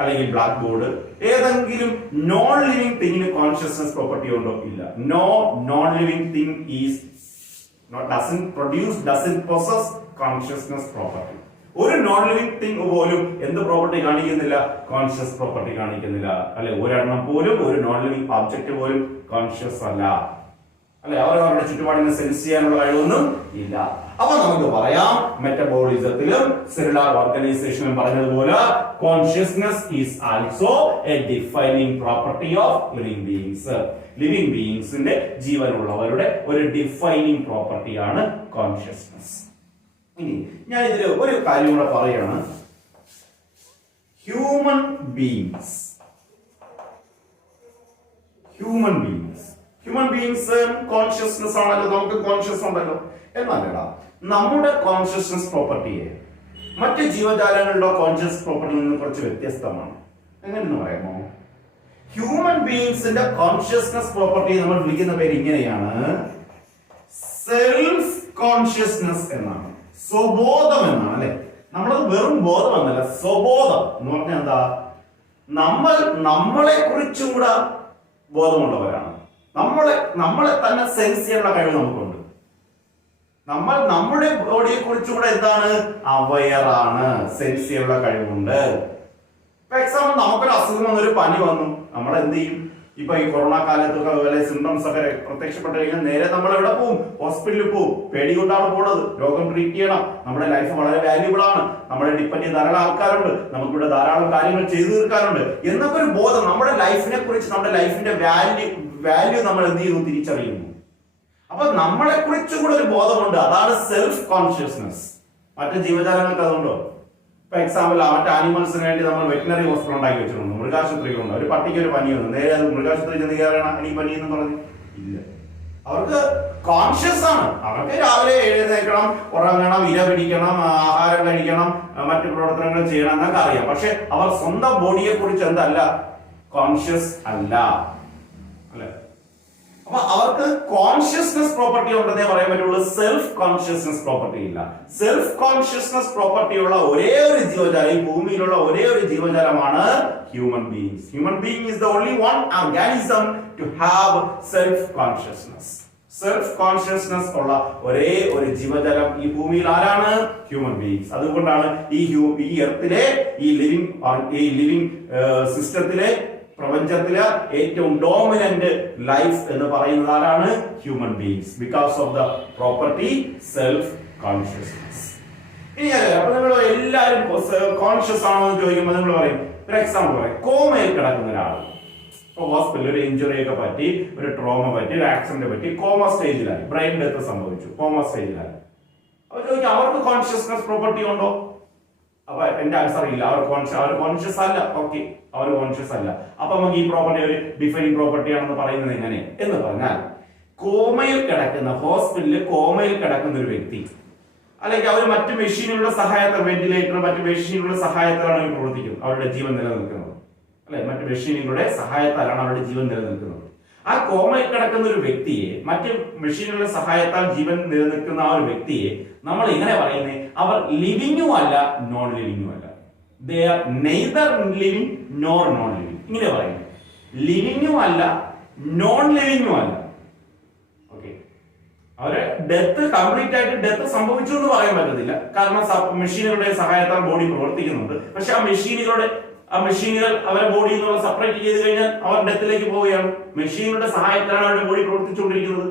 അല്ലെങ്കിൽ ബ്ലാക്ക് ബോർഡ്, ഏതെങ്കിലും നോൺ ലിവിംഗ് തിങ്ങിന് കോൺഷ്യസ്നെസ് പ്രോപ്പർട്ടി ഉണ്ടോ? ഇല്ല. No non living thing is doesn't possess consciousness property. ഒരു നോൺ ലിവിംഗ് തിങ് പോലും എന്ത് പ്രോപ്പർട്ടി കാണിക്കുന്നില്ല? കോൺഷ്യസ് പ്രോപ്പർട്ടി കാണിക്കുന്നില്ല, അല്ലെ? ഒരെണ്ണം പോലും, ഒരു നോൺ ലിവിംഗ് ഒബ്ജക്റ്റ് പോലും കോൺഷ്യസ് അല്ല, അല്ലെ? അവരവരുടെ ചുറ്റുപാടിനെ സെൻസ് ചെയ്യാനുള്ള കഴിവൊന്നും ഇല്ല. അപ്പൊ നമുക്ക് പറയാം, മെറ്റബോളിസത്തിലും സെല്ലുലാർ ഓർഗനൈസേഷനിലും പറഞ്ഞതുപോലെ consciousness is also a defining property of living beings. Living ബീയിങ്സിന്റെ, ജീവനുള്ളവരുടെ ഒരു ഡിഫൈനിങ് പ്രോപ്പർട്ടിയാണ് കോൺഷ്യസ്നെസ്. ഇനി ഞാൻ ഇതിൽ ഒരു കാര്യം കൂടെ പറയാണ്. ഹ്യൂമൻ ബീയിങ്സ് കോൺഷ്യസ്നെസ് ആണല്ലോ, നമുക്ക് കോൺഷ്യസ് ഉണ്ടല്ലോ. എന്നല്ലടാ, നമ്മുടെ കോൺഷ്യസ്നെസ് പ്രോപ്പർട്ടിയെ മറ്റ് ജീവജാലങ്ങളുടെ കോൺഷ്യസ് പ്രോപ്പർട്ടിയിൽ നിന്ന് കുറച്ച് വ്യത്യസ്തമാണ്. എങ്ങനെയെന്ന് പറയാമോ? ഹ്യൂമൻ ബീയിങ്സിന്റെ കോൺഷ്യസ്നെസ് പ്രോപ്പർട്ടി നമ്മൾ വിളിക്കുന്ന പേര് ഇങ്ങനെയാണ്, സെൽഫ് കോൺഷ്യസ്നെസ് എന്നാണ്, സ്വബോധം എന്നാണ്, അല്ലെ? നമ്മളത് വെറും ബോധം എന്നല്ല, സ്വബോധം എന്ന് പറഞ്ഞാൽ എന്താ? നമ്മളെ കുറിച്ചും കൂടെ ബോധമുള്ളവരാണ്. നമ്മളെ തന്നെ സെൻസ് ചെയ്യാനുള്ള കഴിവ് നമുക്കുണ്ട്. നമ്മുടെ ബോഡിയെ കുറിച്ചുകൂടെ എന്താണ്? അവയറാണ്, സെൻസ് ചെയ്യാനുള്ള കഴിവുണ്ട്. ഫോർ എക്സാമ്പിൾ, നമുക്കൊരു അസുഖം വന്നൊരു പനി വന്നു, നമ്മൾ എന്ത് ചെയ്യും? ഇപ്പൊ ഈ കൊറോണ കാലത്തൊക്കെ അതുപോലെ സിംറ്റംസ് ഒക്കെ പ്രത്യക്ഷപ്പെട്ട് കഴിഞ്ഞാൽ നേരെ നമ്മൾ എവിടെ പോവും? ഹോസ്പിറ്റലിൽ പോവും. പേടികൊണ്ടാണ് പോണത്. രോഗം ട്രീറ്റ് ചെയ്യണം. നമ്മുടെ ലൈഫ് വളരെ വാല്യൂബിൾ ആണ്. നമ്മളെ ഡിപ്പെൻഡ് ചെയ്ത് ധാരാളം ആൾക്കാരുണ്ട്. നമുക്കിവിടെ ധാരാളം കാര്യങ്ങൾ ചെയ്തു തീർക്കാനുണ്ട് എന്നൊക്കെ ഒരു ബോധം, നമ്മുടെ ലൈഫിനെ കുറിച്ച്, നമ്മുടെ ലൈഫിന്റെ വാല്യൂ നമ്മൾ എന്ത് ചെയ്യുന്നു? തിരിച്ചറിയുന്നു. അപ്പൊ നമ്മളെ കുറിച്ചും കൂടെ ഒരു ബോധമുണ്ട്. അതാണ് സെൽഫ് കോൺഷ്യസ്നെസ്. മറ്റു ജീവജാലങ്ങൾക്ക് അതുണ്ടോ? ഫോർ എക്സാമ്പിൾ, മറ്റു ആനിമൽസിന് വേണ്ടി നമ്മൾ വെറ്റിനറി ഹോസ്പിറ്റൽ ഉണ്ടാക്കി വെച്ചിട്ടുണ്ട്, മൃഗാശുപത്രികളുണ്ട്. ഒരു പട്ടിക്ക് ഒരു പനി വന്നു, നേരെ അത് മൃഗാശുപത്രി ചെന്ന് കയറണം, എനിക്ക് പനി എന്ന് പറഞ്ഞു ഇല്ല. അവർക്ക് കോൺഷ്യസ് ആണ്. അവർക്ക് രാവിലെ എഴുന്നേൽക്കണം, ഉറങ്ങണം, ഇര പിടിക്കണം, ആഹാരം കഴിക്കണം, മറ്റു പ്രവർത്തനങ്ങൾ ചെയ്യണം എന്നൊക്കെ അറിയാം. പക്ഷെ അവർ സ്വന്തം ബോഡിയെ കുറിച്ച് എന്തല്ല? കോൺഷ്യസ് അല്ല, അല്ലെ? അപ്പൊ അവർക്ക് കോൺഷ്യസ്നെസ് പ്രോപ്പർട്ടി ഉണ്ടെന്നേ പറയാൻ പറ്റുള്ളൂ, സെൽഫ് കോൺഷ്യസ്നെസ് പ്രോപ്പർട്ടി ഇല്ല. സെൽഫ് കോൺഷ്യസ്നെസ് പ്രോപ്പർട്ടി ഉള്ള ഒരേ ഒരു ജീവജാലം, ഈ ഭൂമിയിലുള്ള ഒരേ ഒരു ജീവജാലമാണ് human beings. Human being is the only one organism to have self consciousness. Self consciousness ഉള്ള ഒരേ ഒരു ജീവജാലം ഈ ഭൂമിയിൽ ആരാണ്? Human beings. അതുകൊണ്ടാണ് ഈ എർത്തിലെ, ഈ ലിവിംഗ് സിസ്റ്റത്തിലെ, പ്രപഞ്ചത്തിലെ ഏറ്റവും ഡോമിനന്റ് ലൈഫ് എന്ന് പറയുന്നത് ആരാണ്? Human beings, because of the property self consciousness. ഇനി അപ്പൊ നിങ്ങൾ എല്ലാവരും കോൺഷ്യസ് ആണോ എന്ന് ചോദിക്കുമ്പോൾ നിങ്ങൾ പറയും, ഒരു എക്സാമ്പിൾ പറയും, കോമയിൽ കിടക്കുന്ന ഒരാൾ, ഇപ്പൊ ഹോസ്പിറ്റലിൽ ഒരു ഇഞ്ചുറി ഒക്കെ പറ്റി, ഒരു ട്രോമ പറ്റി, ഒരു ആക്സിഡന്റ് പറ്റി, കോമ സ്റ്റേജിലായി, ബ്രെയിൻ ഡെത്ത് സംഭവിച്ചു, കോമ സ്റ്റേജിലായി. അവർ ചോദിക്കും, അവർക്ക് കോൺഷ്യസ്നെസ് പ്രോപ്പർട്ടി ഉണ്ടോ? അപ്പൊ എന്റെ ആൻസർ ഇല്ല, അവർ കോൺഷ്യസ് അല്ല. ഓക്കെ, അവർ കോൺഷ്യസ് അല്ല. അപ്പൊ നമുക്ക് ഈ പ്രോപ്പർട്ടി ഒരു ഡിഫൈനിങ് പ്രോപ്പർട്ടി ആണെന്ന് പറയുന്നത് എങ്ങനെ എന്ന് പറഞ്ഞാൽ, കോമയിൽ കിടക്കുന്ന, ഹോസ്പിറ്റലിൽ കോമയിൽ കിടക്കുന്ന ഒരു വ്യക്തി, അല്ലെങ്കിൽ അവർ മറ്റു മെഷീനുകളുടെ സഹായത്താൽ, വെന്റിലേറ്റർ, മറ്റു മെഷീനുകളുടെ സഹായത്താലാണ് അവർ പ്രവർത്തിക്കുന്നത്, അവരുടെ ജീവൻ നിലനിൽക്കുന്നത്, അല്ലെ? മറ്റു മെഷീനുകളുടെ സഹായത്താലാണ് അവരുടെ ജീവൻ നിലനിൽക്കുന്നത്. ആ കോമയിൽ കിടക്കുന്ന ഒരു വ്യക്തിയെ, മറ്റ് മെഷീനുകളുടെ സഹായത്താൽ ജീവൻ നിലനിൽക്കുന്ന ആ ഒരു വ്യക്തിയെ നമ്മൾ ഇങ്ങനെ പറയുന്നത്, അവർ ലിവിങ്ങും അല്ല, നോൺ ലിവിങ്ങും അല്ല. They are neither living nor non living. ഇങ്ങനെ പറയുന്നത്, ലിവിങ്ങും അല്ല, നോൺ ലിവിങ്ങും അല്ല. ഓക്കെ, അവര് ഡെത്ത് കംപ്ലീറ്റ് ആയിട്ട് ഡെത്ത് സംഭവിച്ചു എന്ന് പറയാൻ പറ്റത്തില്ല, കാരണം മെഷീനുകളുടെ സഹായത്താൽ ബോഡി പ്രവർത്തിക്കുന്നുണ്ട്. പക്ഷെ ആ മെഷീനുകൾ അവരെ ബോഡിയിൽ നിന്നുള്ള സെപ്പറേറ്റ് ചെയ്ത് കഴിഞ്ഞാൽ അവർ ഡെത്തിലേക്ക് പോവുകയാണ്. മെഷീനുകളുടെ സഹായത്തിലാണ് അവരുടെ ബോഡി പ്രവർത്തിച്ചുകൊണ്ടിരിക്കുന്നത്.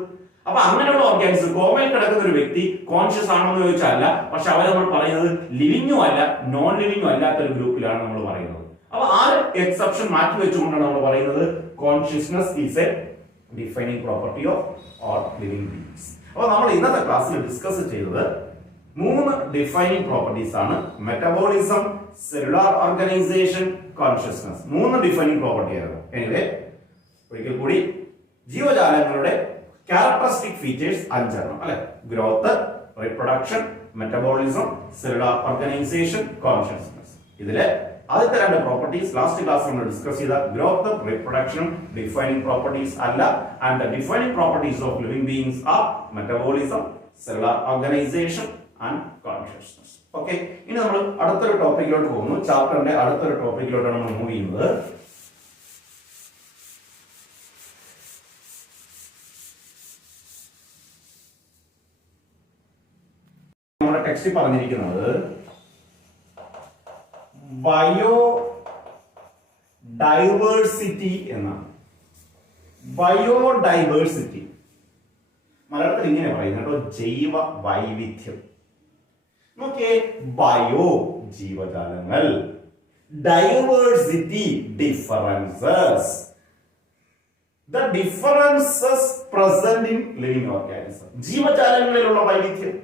അപ്പൊ അങ്ങനെയുള്ള ഓർഗാനിസം, കോമയിൽ കിടക്കുന്ന ഒരു വ്യക്തി കോൺഷ്യസ് ആണോ എന്ന് ചോദിച്ചാൽ, പക്ഷെ അവരെ നമ്മൾ പറയുന്നത് ലിവിങ്ങും അല്ല, നോൺ ലിവിങ്ങും അല്ലാത്ത ഒരു ഗ്രൂപ്പിലാണ് നമ്മൾ പറയുന്നത്. അപ്പൊ ആ എക്സെപ്ഷൻ മാറ്റി വെച്ചുകൊണ്ടാണ് നമ്മൾ പറയുന്നത് consciousness is A defining property of all living beings. അപ്പൊ നമ്മൾ ഇന്നത്തെ ക്ലാസ്സിൽ ഡിസ്കസ് ചെയ്തത് 3 ഡിഫൈനിങ് പ്രോപ്പർട്ടീസ് ആണ്: metabolism, cellular organisation, consciousness. 3 defining property ആയിരുന്നു. എനിവേ, ഒരിക്കൽ കൂടി, ജീവജാലങ്ങളുടെ ക്യാരക്ടറിസ്റ്റിക് ഫീച്ചേഴ്സ് 5 എണ്ണം, അല്ലെ? Growth, reproduction, metabolism, cellular organization, consciousness. ഇതിലെ ആദ്യത്തെ രണ്ട് പ്രോപ്പർട്ടീസ് ലാസ്റ്റ് ക്ലാസ് നമ്മൾ ഡിസ്കസ് ചെയ്ത ഗ്രോത്ത്, റിപ്രൊഡക്ഷൻ ഡിഫൈനിങ് പ്രോപ്പർട്ടീസ് അല്ല. And the defining properties of living beings R metabolism, cellular organisation and consciousness. Okay, ഇനി നമ്മൾ അടുത്തൊരു ടോപ്പിക്കിലോട്ട് പോകുന്നു. ചാപ്റ്ററിന്റെ അടുത്തൊരു ടോപ്പിക്കിലോട്ടാണ് നമ്മൾ മൂവ് ചെയ്യുന്നത്. നമ്മുടെ ടെക്സ്റ്റിൽ പറഞ്ഞിരിക്കുന്നത് ബയോഡൈവേഴ്സിറ്റി എന്നാണ്. ബയോഡൈവേഴ്സിറ്റി മലയാളത്തിൽ ഇങ്ങനെ പറയുന്നത് ജൈവ വൈവിധ്യം. നോക്കിയേ, ബയോ ജീവജാലങ്ങൾ, diversity differences, the differences present in living organism. ജീവജാലങ്ങളിലുള്ള വൈവിധ്യം.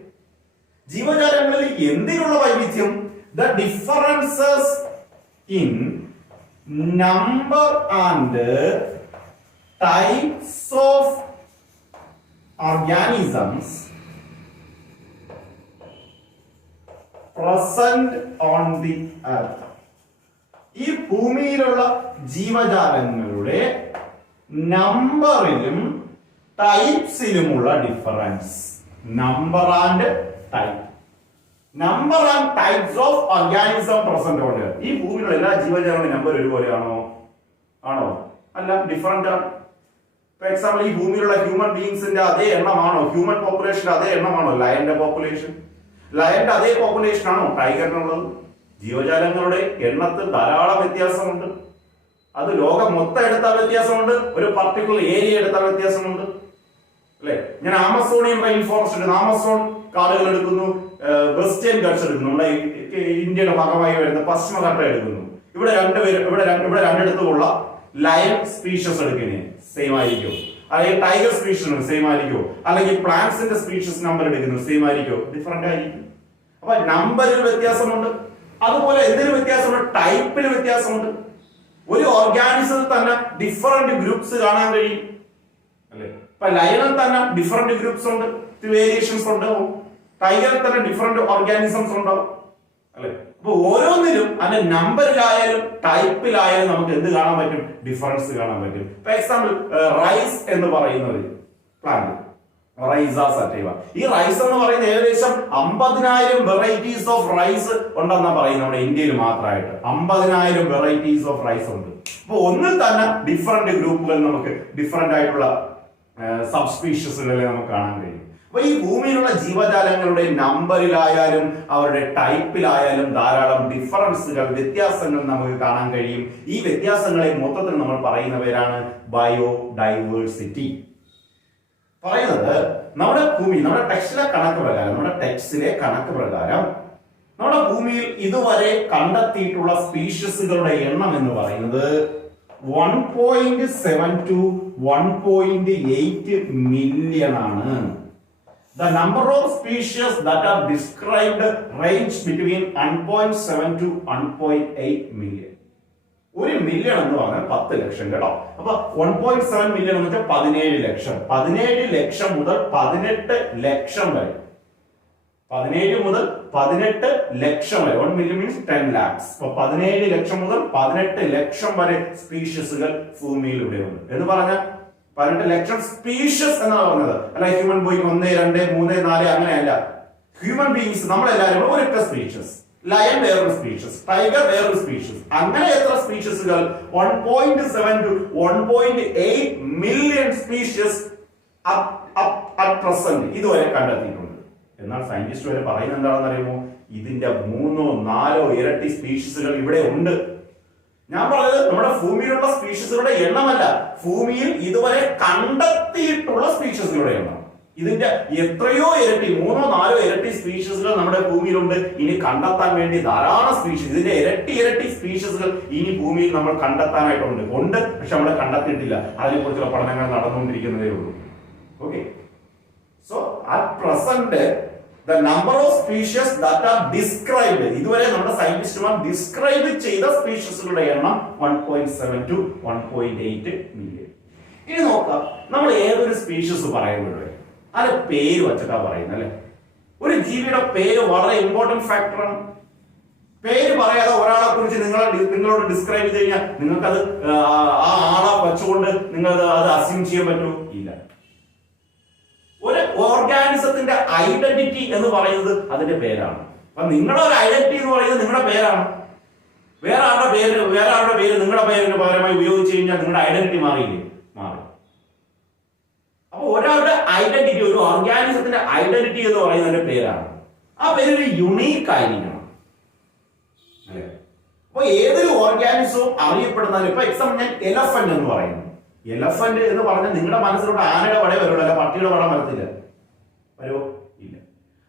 ജീവജാലങ്ങളിൽ എന്തിനുള്ള വൈവിധ്യം? The differences in number and types of organisms present on the earth. ഈ ഭൂമിയിലുള്ള ജീവജാലങ്ങളുടെ നമ്പറിലും ടൈപ്സിലുമുള്ള difference. Number and type. Number and types of organism present on earth. ഈ ഭൂമിയിലുള്ള എല്ലാ ജീവജാലങ്ങളുടെ നമ്പർ ഒരുപോലെയാണോ? ആണോ? അല്ല, ഡിഫറന്റ് ആണ്. ഫോർ എക്സാമ്പിൾ, ഈ ഭൂമിയിലുള്ള ഹ്യൂമൻ ബീയിങ്സിന്റെ അതേ എണ്ണമാണോ? ഹ്യൂമൻ പോപ്പുലേഷന്റെ അതേ എണ്ണമാണോ ലയന്റെ പോപ്പുലേഷൻ? ലയന്റെ അതേ പോപ്പുലേഷൻ ആണോ ടൈഗറിനുള്ളത്? ജീവജാലങ്ങളുടെ എണ്ണത്തിൽ ധാരാളം വ്യത്യാസമുണ്ട്. അത് ലോകം മൊത്തം എടുത്താൽ വ്യത്യാസമുണ്ട്, ഒരു പർട്ടിക്കുലർ ഏരിയ എടുത്താൽ വ്യത്യാസമുണ്ട്, അല്ലെ? ഞാൻ ആമസോണിയൻ റെയിൻ ഫോറസ്റ്റ് എടുക്കുന്നു, ആമസോൺ കാടുകൾ എടുക്കുന്നു, വെസ്റ്റേൺ ഗട്ട്സ് എടുക്കുന്നു, നമ്മുടെ ഇന്ത്യയുടെ ഭാഗമായി വരുന്ന പശ്ചിമഘട്ട എടുക്കുന്നു. ഇവിടെ രണ്ടിടത്തുമുള്ള ലയൺ സ്പീഷീസ് എടുക്കുന്നത് സെയിം ആയിരിക്കും, അല്ലെങ്കിൽ ടൈഗർ സ്പീഷീസ് സെയിം ആയിരിക്കോ, അല്ലെങ്കിൽ പ്ലാന്റ്സിന്റെ സ്പീഷീസ് നമ്പർ എടുക്കുന്നു സെയിം ആയിരിക്കോ? ഡിഫറെന്റ് ആയിരിക്കും. അപ്പൊ നമ്പറിൽ വ്യത്യാസമുണ്ട്. അതുപോലെ എന്തിനു വ്യത്യാസമുണ്ട്? ടൈപ്പിൽ വ്യത്യാസമുണ്ട്. ഒരു ഓർഗാനിസത്തിൽ തന്നെ ഡിഫറെന്റ് ഗ്രൂപ്പ്സ് കാണാൻ കഴിയും, അല്ലെ? ഇപ്പൊ ലയണിൽ തന്നെ ഡിഫറെന്റ് ഗ്രൂപ്പ്സ് ഉണ്ട്, വേരിയേഷൻസ് ഉണ്ടാവും. ടൈഗറിൽ തന്നെ ഡിഫറെന്റ് ഓർഗാനിസംസ് ഉണ്ടാവും, അല്ലെ? അപ്പൊ ഓരോന്നിലും അതിന്റെ നമ്പറിലായാലും ടൈപ്പിലായാലും നമുക്ക് എന്ത് കാണാൻ പറ്റും? ഡിഫറൻസ് കാണാൻ പറ്റും. ഫോർ എക്സാമ്പിൾ, റൈസ് എന്ന് പറയുന്ന ഒരു പ്ലാന്റ്, റൈസ സറ്റൈവ. ഈ റൈസ് എന്ന് പറയുന്നത് ഏകദേശം 50,000 വെറൈറ്റീസ് ഓഫ് റൈസ് ഉണ്ടെന്നാ പറയുന്നത്. നമ്മുടെ ഇന്ത്യയിൽ മാത്രമായിട്ട് 50,000 വെറൈറ്റീസ് ഓഫ് റൈസ് ഉണ്ട്. അപ്പൊ ഒന്നിൽ തന്നെ ഡിഫറെന്റ് ഗ്രൂപ്പുകൾ നമുക്ക് ഡിഫറെന്റ് ആയിട്ടുള്ള സബ്സ്പീഷീസുകളെ നമുക്ക് കാണാൻ കഴിയും. അപ്പൊ ഈ ഭൂമിയിലുള്ള ജീവജാലങ്ങളുടെ നമ്പറിലായാലും അവരുടെ ടൈപ്പിലായാലും ധാരാളം ഡിഫറൻസുകൾ, വ്യത്യാസങ്ങൾ നമുക്ക് കാണാൻ കഴിയും. ഈ വ്യത്യാസങ്ങളെ മൊത്തത്തിൽ നമ്മൾ പറയുന്ന പേരാണ് ബയോഡൈവേഴ്സിറ്റി. പറയുന്നത് നമ്മുടെ ഭൂമി, നമ്മുടെ ടെക്സ്റ്റിലെ കണക്ക് പ്രകാരം നമ്മുടെ ഭൂമിയിൽ ഇതുവരെ കണ്ടെത്തിയിട്ടുള്ള സ്പീഷീസുകളുടെ എണ്ണം എന്ന് പറയുന്നത് 1.7 to 1.8 മില്യൺ ആണ്. The number of species that are described range between 1.7 to 1.8 million. 1 million എന്ന് പറഞ്ഞാൽ 10 ലക്ഷം കേട്ടോ. അപ്പൊ 1.7 മില്യൺ എന്ന് വെച്ചാൽ 17 ലക്ഷം. 17 ലക്ഷം മുതൽ 18 ലക്ഷം വരെ. 17 മുതൽ 18 ലക്ഷം വരെ. 1 മില്യൺ മീൻസ് 10 lakhs. അപ്പൊ 17 ലക്ഷം മുതൽ 18 ലക്ഷം വരെ സ്പീഷീസുകൾ ഭൂമിയിലൂടെ ഉണ്ട് എന്ന് പറഞ്ഞാൽ 18 ലക്ഷം സ്പീഷീസ് എന്നാണ് പറഞ്ഞത്. അല്ല ഹ്യൂമൻ ബീയിങ് 1, 2, 3, 4 അങ്ങനെയല്ല. ഹ്യൂമൻ ബീയിങ്സ് നമ്മളെല്ലാവരും ഒരൊറ്റ സ്പീഷീസ്. ലയൺ വേറൊരു സ്പീഷീസ്, ടൈഗർ വേറൊരു സ്പീഷീസ്. അങ്ങനെ എത്ര സ്പീഷീസുകൾ? 1.7 to 1.8 million species at present ഇതുവരെ കണ്ടെത്തിയിട്ടുണ്ട്. എന്നാൽ സയന്റിസ്റ്റ് വരെ പറയുന്നത് എന്താണെന്ന് അറിയുമോ? ഇതിന്റെ 3 or 4 ഇരട്ടി സ്പീഷീസുകൾ ഇവിടെ ഉണ്ട്. ഞാൻ പറഞ്ഞത് നമ്മുടെ ഭൂമിയിലുള്ള സ്പീഷീസുകളുടെ എണ്ണമല്ല, ഭൂമിയിൽ ഇതുവരെ കണ്ടെത്തിയിട്ടുള്ള സ്പീഷീസുകളുടെ എണ്ണം. ഇതിന്റെ എത്രയോ ഇരട്ടി, 3 or 4 ഇരട്ടി സ്പീഷീസുകൾ നമ്മുടെ ഭൂമിയിലുണ്ട്. ഇനി കണ്ടെത്താൻ വേണ്ടി ധാരാളം സ്പീഷീസ്, ഇതിന്റെ ഇരട്ടി സ്പീഷീസുകൾ ഇനി ഭൂമിയിൽ നമ്മൾ കണ്ടെത്താനായിട്ടുണ്ട്. പക്ഷെ നമ്മൾ കണ്ടെത്തിയിട്ടില്ല. അതിനെക്കുറിച്ചുള്ള പഠനങ്ങൾ നടന്നുകൊണ്ടിരിക്കുന്നതേ ഉള്ളൂ. Okay, so at present the number of species that are described, ഇതുവരെ നമ്മുടെ സയന്റിസ്റ്റുമാർ ഡിസ്ക്രൈബ് ചെയ്ത സ്പീഷീസുകളുടെ എണ്ണം 1.7 to 1.8 മില്യൺ. ഇനി നോക്കാം, നമ്മൾ ഏതൊരു സ്പീഷീസ് പറയുമ്പോഴേ അതിന്റെ പേര് വെച്ചിട്ടാ പറയുന്നത്, അല്ലെ? ഒരു ജീവിയുടെ പേര് വളരെ ഇമ്പോർട്ടന്റ് ഫാക്ടറാണ്. പേര് പറയാതെ ഒരാളെ കുറിച്ച് നിങ്ങളോട് ഡിസ്ക്രൈബ് ചെയ്ത് കഴിഞ്ഞാൽ നിങ്ങൾക്കത് ആ ആളെ വെച്ചുകൊണ്ട് നിങ്ങൾ അത് അസ്യൂം ചെയ്യാൻ പറ്റൂ? ഇല്ല. ഒരു ഓർഗാനിസത്തിന്റെ ഐഡന്റിറ്റി എന്ന് പറയുന്നത് അതിന്റെ പേരാണ്. അപ്പൊ നിങ്ങളുടെ ഒരു ഐഡന്റിറ്റി എന്ന് പറയുന്നത് നിങ്ങളുടെ പേരാണ്. വേറെ ആളുടെ പേര് നിങ്ങളുടെ പേരിന് പകരമായി ഉപയോഗിച്ച് കഴിഞ്ഞാൽ നിങ്ങളുടെ ഐഡന്റിറ്റി മാറിയില്ലേ? മാറി. അപ്പൊ ഒരാളുടെ ഐഡന്റിറ്റി, ഒരു ഓർഗാനിസത്തിന്റെ ഐഡന്റിറ്റി എന്ന് പറയുന്നതിന്റെ പേരാണ്. ആ പേര് ഒരു യുണീക്ക് ആയിരിക്കണം. അല്ലെ? അപ്പൊ ഏതൊരു ഓർഗാനിസവും അറിയപ്പെടുന്നതിന്, ഇപ്പൊ എക്സാമ്പിൾ ഞാൻ എലഫന്റ് എന്ന് പറയുന്നു. എലഫന്റ് എന്ന് പറഞ്ഞാൽ നിങ്ങളുടെ മനസ്സിലോട്ട് ആനയുടെ പടം വരുള്ളൂ, അല്ല പട്ടിയുടെ പടം വരത്തില്ല. വരുമോ? ഇല്ല.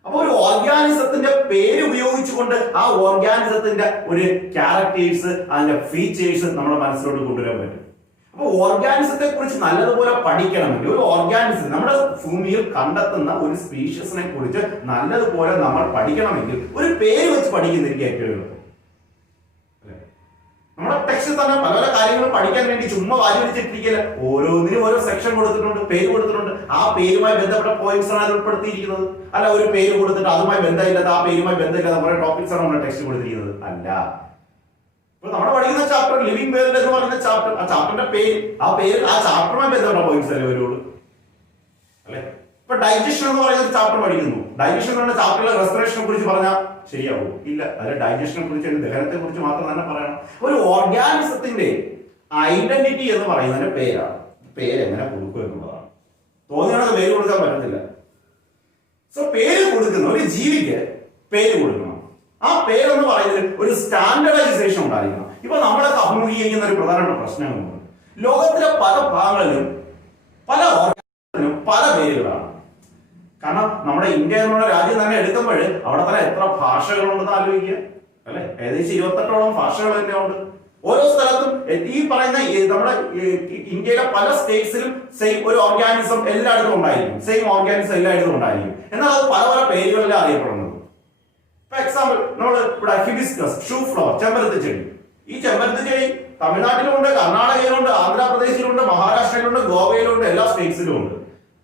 അപ്പൊ ഒരു ഓർഗാനിസത്തിന്റെ പേര് ഉപയോഗിച്ചുകൊണ്ട് ആ ഓർഗാനിസത്തിന്റെ ഒരു ക്യാരക്ടേഴ്സ്, അതിന്റെ ഫീച്ചേഴ്സ് നമ്മുടെ മനസ്സിലോട്ട് കൊണ്ടുവരാൻ പറ്റും. അപ്പൊ ഓർഗാനിസത്തെ കുറിച്ച് നല്ലതുപോലെ പഠിക്കണമെങ്കിൽ, ഒരു ഓർഗാനിസം നമ്മുടെ ഭൂമിയിൽ കണ്ടെത്തുന്ന ഒരു സ്പീഷ്യസിനെ കുറിച്ച് നല്ലതുപോലെ നമ്മൾ പഠിക്കണമെങ്കിൽ ഒരു പേര് വെച്ച് പഠിക്കുന്നതിന് ഏറ്റവും എളുപ്പം. നമ്മുടെ ടെക്സ്റ്റിൽ തന്നെ പല പല കാര്യങ്ങളും പഠിക്കാൻ വേണ്ടി ചുമ്മാ വാരി വെച്ചിട്ടിരിക്കില്ല. ഓരോന്നിനും ഓരോ സെക്ഷൻ കൊടുത്തിട്ടുണ്ട്, പേര് കൊടുത്തിട്ടുണ്ട്. ആ പേരുമായി ബന്ധപ്പെട്ട പോയിന്റ്സ് ആണ് അത് ഉൾപ്പെടുത്തിയിരിക്കുന്നത്. അല്ല ഒരു പേര് കൊടുത്തിട്ട് അതുമായി ബന്ധമില്ലാത്ത, ആ പേരുമായി ബന്ധമില്ലാത്ത കുറെ ടോപ്പിക്സ് ആണ് നമ്മുടെ ടെക്സ്റ്റ് കൊടുത്തിരിക്കുന്നത്. അല്ല, ഇപ്പൊ നമ്മൾ പഠിക്കുന്ന ചാപ്റ്റർ ലിവിംഗ് വേൾഡ് എന്ന് പറയുന്ന ചാപ്റ്റർ, ആ ചാപ്റ്ററിന്റെ പേര്, ആ ചാപ്റ്ററുമായി ബന്ധപ്പെട്ട പോയിന്റ്സ് അല്ലേ വരുള്ളൂ, അല്ലെ? ഇപ്പൊ ഡൈജഷൻ എന്ന് പറയുന്ന ചാപ്റ്റർ പഠിക്കുന്നു. ഡൈജഷൻ എന്ന് പറയുന്ന ചാപ്റ്ററിലെ റെസ്പിറേഷനെ കുറിച്ച് പറഞ്ഞാൽ ശരിയാവും? ഇല്ല. അതിൽ ഡൈജഷനെ കുറിച്ച്, ദഹനത്തെ കുറിച്ച് മാത്രം തന്നെ പറയണം. ഒരു ഓർഗാനിസത്തിന്റെ ഐഡന്റിറ്റി എന്ന് പറയുന്നതിന്റെ പേരാണ്. പേര് എങ്ങനെ കൊടുക്കും എന്നുള്ളതാണ്. തോന്നിയാണത് പേര് കൊടുക്കാൻ പറ്റത്തില്ല. സോ പേര് കൊടുക്കുന്ന ഒരു ജീവിക്ക് പേര് കൊടുക്കണം. ആ പേരെന്ന് പറയുന്നത് ഒരു സ്റ്റാൻഡർഡൈസേഷൻ ഉണ്ടായിരിക്കണം. ഇപ്പൊ നമ്മളൊക്കെ അഭിമുഖീകരിക്കുന്ന ഒരു പ്രധാനപ്പെട്ട പ്രശ്നങ്ങളുണ്ട്. ലോകത്തിലെ പല ഭാഗങ്ങളിലും പല ഓർഗാനിസത്തിനും പല പേരുകളാണ്. കാരണം നമ്മുടെ ഇന്ത്യ എന്നുള്ള രാജ്യം തന്നെ എടുക്കുമ്പോൾ അവിടെ തന്നെ എത്ര ഭാഷകളുണ്ടെന്ന് ആലോചിക്കുക, അല്ലെ? ഏകദേശം 28ഓളം ഭാഷകൾ തന്നെ ഉണ്ട്. ഓരോ സ്ഥലത്തും ഈ പറയുന്ന നമ്മുടെ ഇന്ത്യയിലെ പല സ്റ്റേറ്റ്സിലും സെയിം ഒരു ഓർഗാനിസം എല്ലായിടത്തും ഉണ്ടായിരിക്കും. സെയിം ഓർഗാനിസം എല്ലായിടത്തും ഉണ്ടായിരിക്കും. എന്നാൽ അത് പല പല പേരുകളിലാണ് അറിയപ്പെടുന്നത്. ഫോർ എക്സാമ്പിൾ, നമ്മൾ ഇവിടെ ഹിബിസ്കസ്, ഷൂ ഫ്ലവർ, ചെമ്പരത്തി ചെടി. ഈ ചെമ്പരത്തി ചെടി തമിഴ്നാട്ടിലുണ്ട്, കർണാടകയിലുണ്ട്, ആന്ധ്രാപ്രദേശിലുണ്ട്, മഹാരാഷ്ട്രയിലുണ്ട്, ഗോവയിലുണ്ട്, എല്ലാ സ്റ്റേറ്റ്സിലും ഉണ്ട്.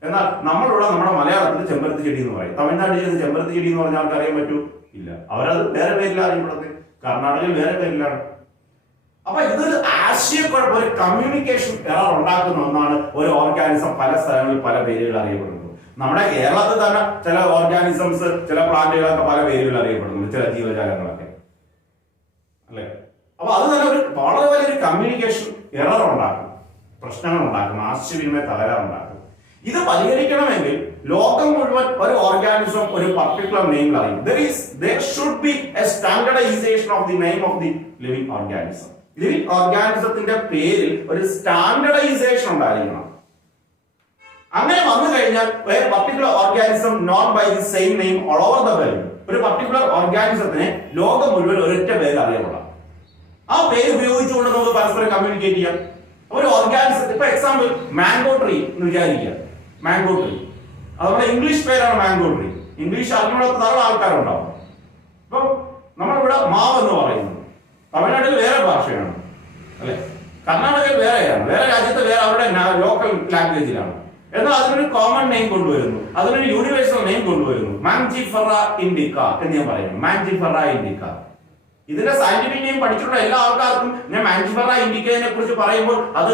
എന്നാൽ നമ്മളിവിടെ നമ്മുടെ മലയാളത്തിൽ ചെമ്പരത്തി ചെടി എന്ന് പറയും. തമിഴ്നാട്ടിൽ ചെന്ന് ചെമ്പരത്തി ചെടി എന്ന് പറഞ്ഞാൽ ആൾക്ക് അറിയാൻ പറ്റൂ? ഇല്ല. അവരത് വേറെ പേരിലാണ് അറിയപ്പെടുന്നത്. കർണാടകയിൽ വേറെ പേരിലാണ്. അപ്പൊ ഇതൊരു ആശയക്കുഴപ്പം, ഒരു കമ്മ്യൂണിക്കേഷൻ എറർ ഉണ്ടാക്കുന്ന ഒന്നാണ് ഒരു ഓർഗാനിസം പല സ്ഥലങ്ങളിൽ പല പേരുകൾ അറിയപ്പെടുന്നത്. നമ്മുടെ കേരളത്തിൽ തന്നെ ചില ഓർഗാനിസംസ്, ചില പ്ലാന്റുകളൊക്കെ പല പേരുകൾ അറിയപ്പെടുന്നു, ചില ജീവജാലങ്ങളൊക്കെ, അല്ലെ? അപ്പൊ അത് തന്നെ ഒരു വളരെ വലിയൊരു കമ്മ്യൂണിക്കേഷൻ എറർ ഉണ്ടാക്കും, പ്രശ്നങ്ങൾ ഉണ്ടാക്കും, ആശയവിനിമയ തകരാറുണ്ടാക്കും. ഇത് പരിഹരിക്കണമെങ്കിൽ ലോകം മുഴുവൻ ഒരു ഓർഗാനിസം ഒരു പർട്ടിക്കുലർ നെയിമിൽ അറിയും. There should be a standardization of the name of the living organism. Living ഓർഗാനിസത്തിന്റെ പേരിൽ ഒരു സ്റ്റാൻഡർഡൈസേഷൻ ഉണ്ടായിരിക്കണം. അങ്ങനെ വന്നു കഴിഞ്ഞാൽ particular organism known by the same name all over the world. ഒരു പർട്ടിക്കുലർ ഓർഗാനിസത്തിനെ ലോകം മുഴുവൻ ഒരൊറ്റ പേര് അറിയപ്പെടാം. ആ പേര് ഉപയോഗിച്ചുകൊണ്ട് നമുക്ക് പരസ്പരം കമ്മ്യൂണിക്കേറ്റ് ചെയ്യാം. ഒരു ഓർഗാനിസം, ഇപ്പൊ എക്സാമ്പിൾ മാംഗോ ട്രീ എന്ന് വിചാരിക്കുക. മാംഗോ ട്രീ അത് നമ്മുടെ ഇംഗ്ലീഷ് പേരാണ്. മാംഗോ ട്രീ ഇംഗ്ലീഷ് അറിഞ്ഞുള്ള ധാരാളം ആൾക്കാരുണ്ടാവും. ഇപ്പം നമ്മളിവിടെ മാവ് എന്ന് പറയുന്നു. തമിഴ്നാട്ടിൽ വേറെ ഭാഷയാണ്, അല്ലെ? കർണാടകയിൽ വേറെയാണ്, വേറെ രാജ്യത്ത് വേറെ അവരുടെ ലോക്കൽ ലാംഗ്വേജിലാണ്. എന്നാൽ അതിനൊരു കോമൺ നെയിം കൊണ്ടുവരുന്നു, അതിനൊരു യൂണിവേഴ്സൽ നെയിം കൊണ്ടുവരുന്നു. മാംജിഫെറ ഇൻഡിക്ക എന്ന് ഞാൻ പറയുന്നു. മാംജിഫെറ ഇൻഡിക്ക. ഇതിന്റെ സയന്റിഫിക് നെയിം പഠിച്ചിട്ടുള്ള എല്ലാ ആൾക്കാർക്കും ഞാൻ മാംജിഫെറ ഇൻഡിക്കയെ കുറിച്ച് പറയുമ്പോൾ അത്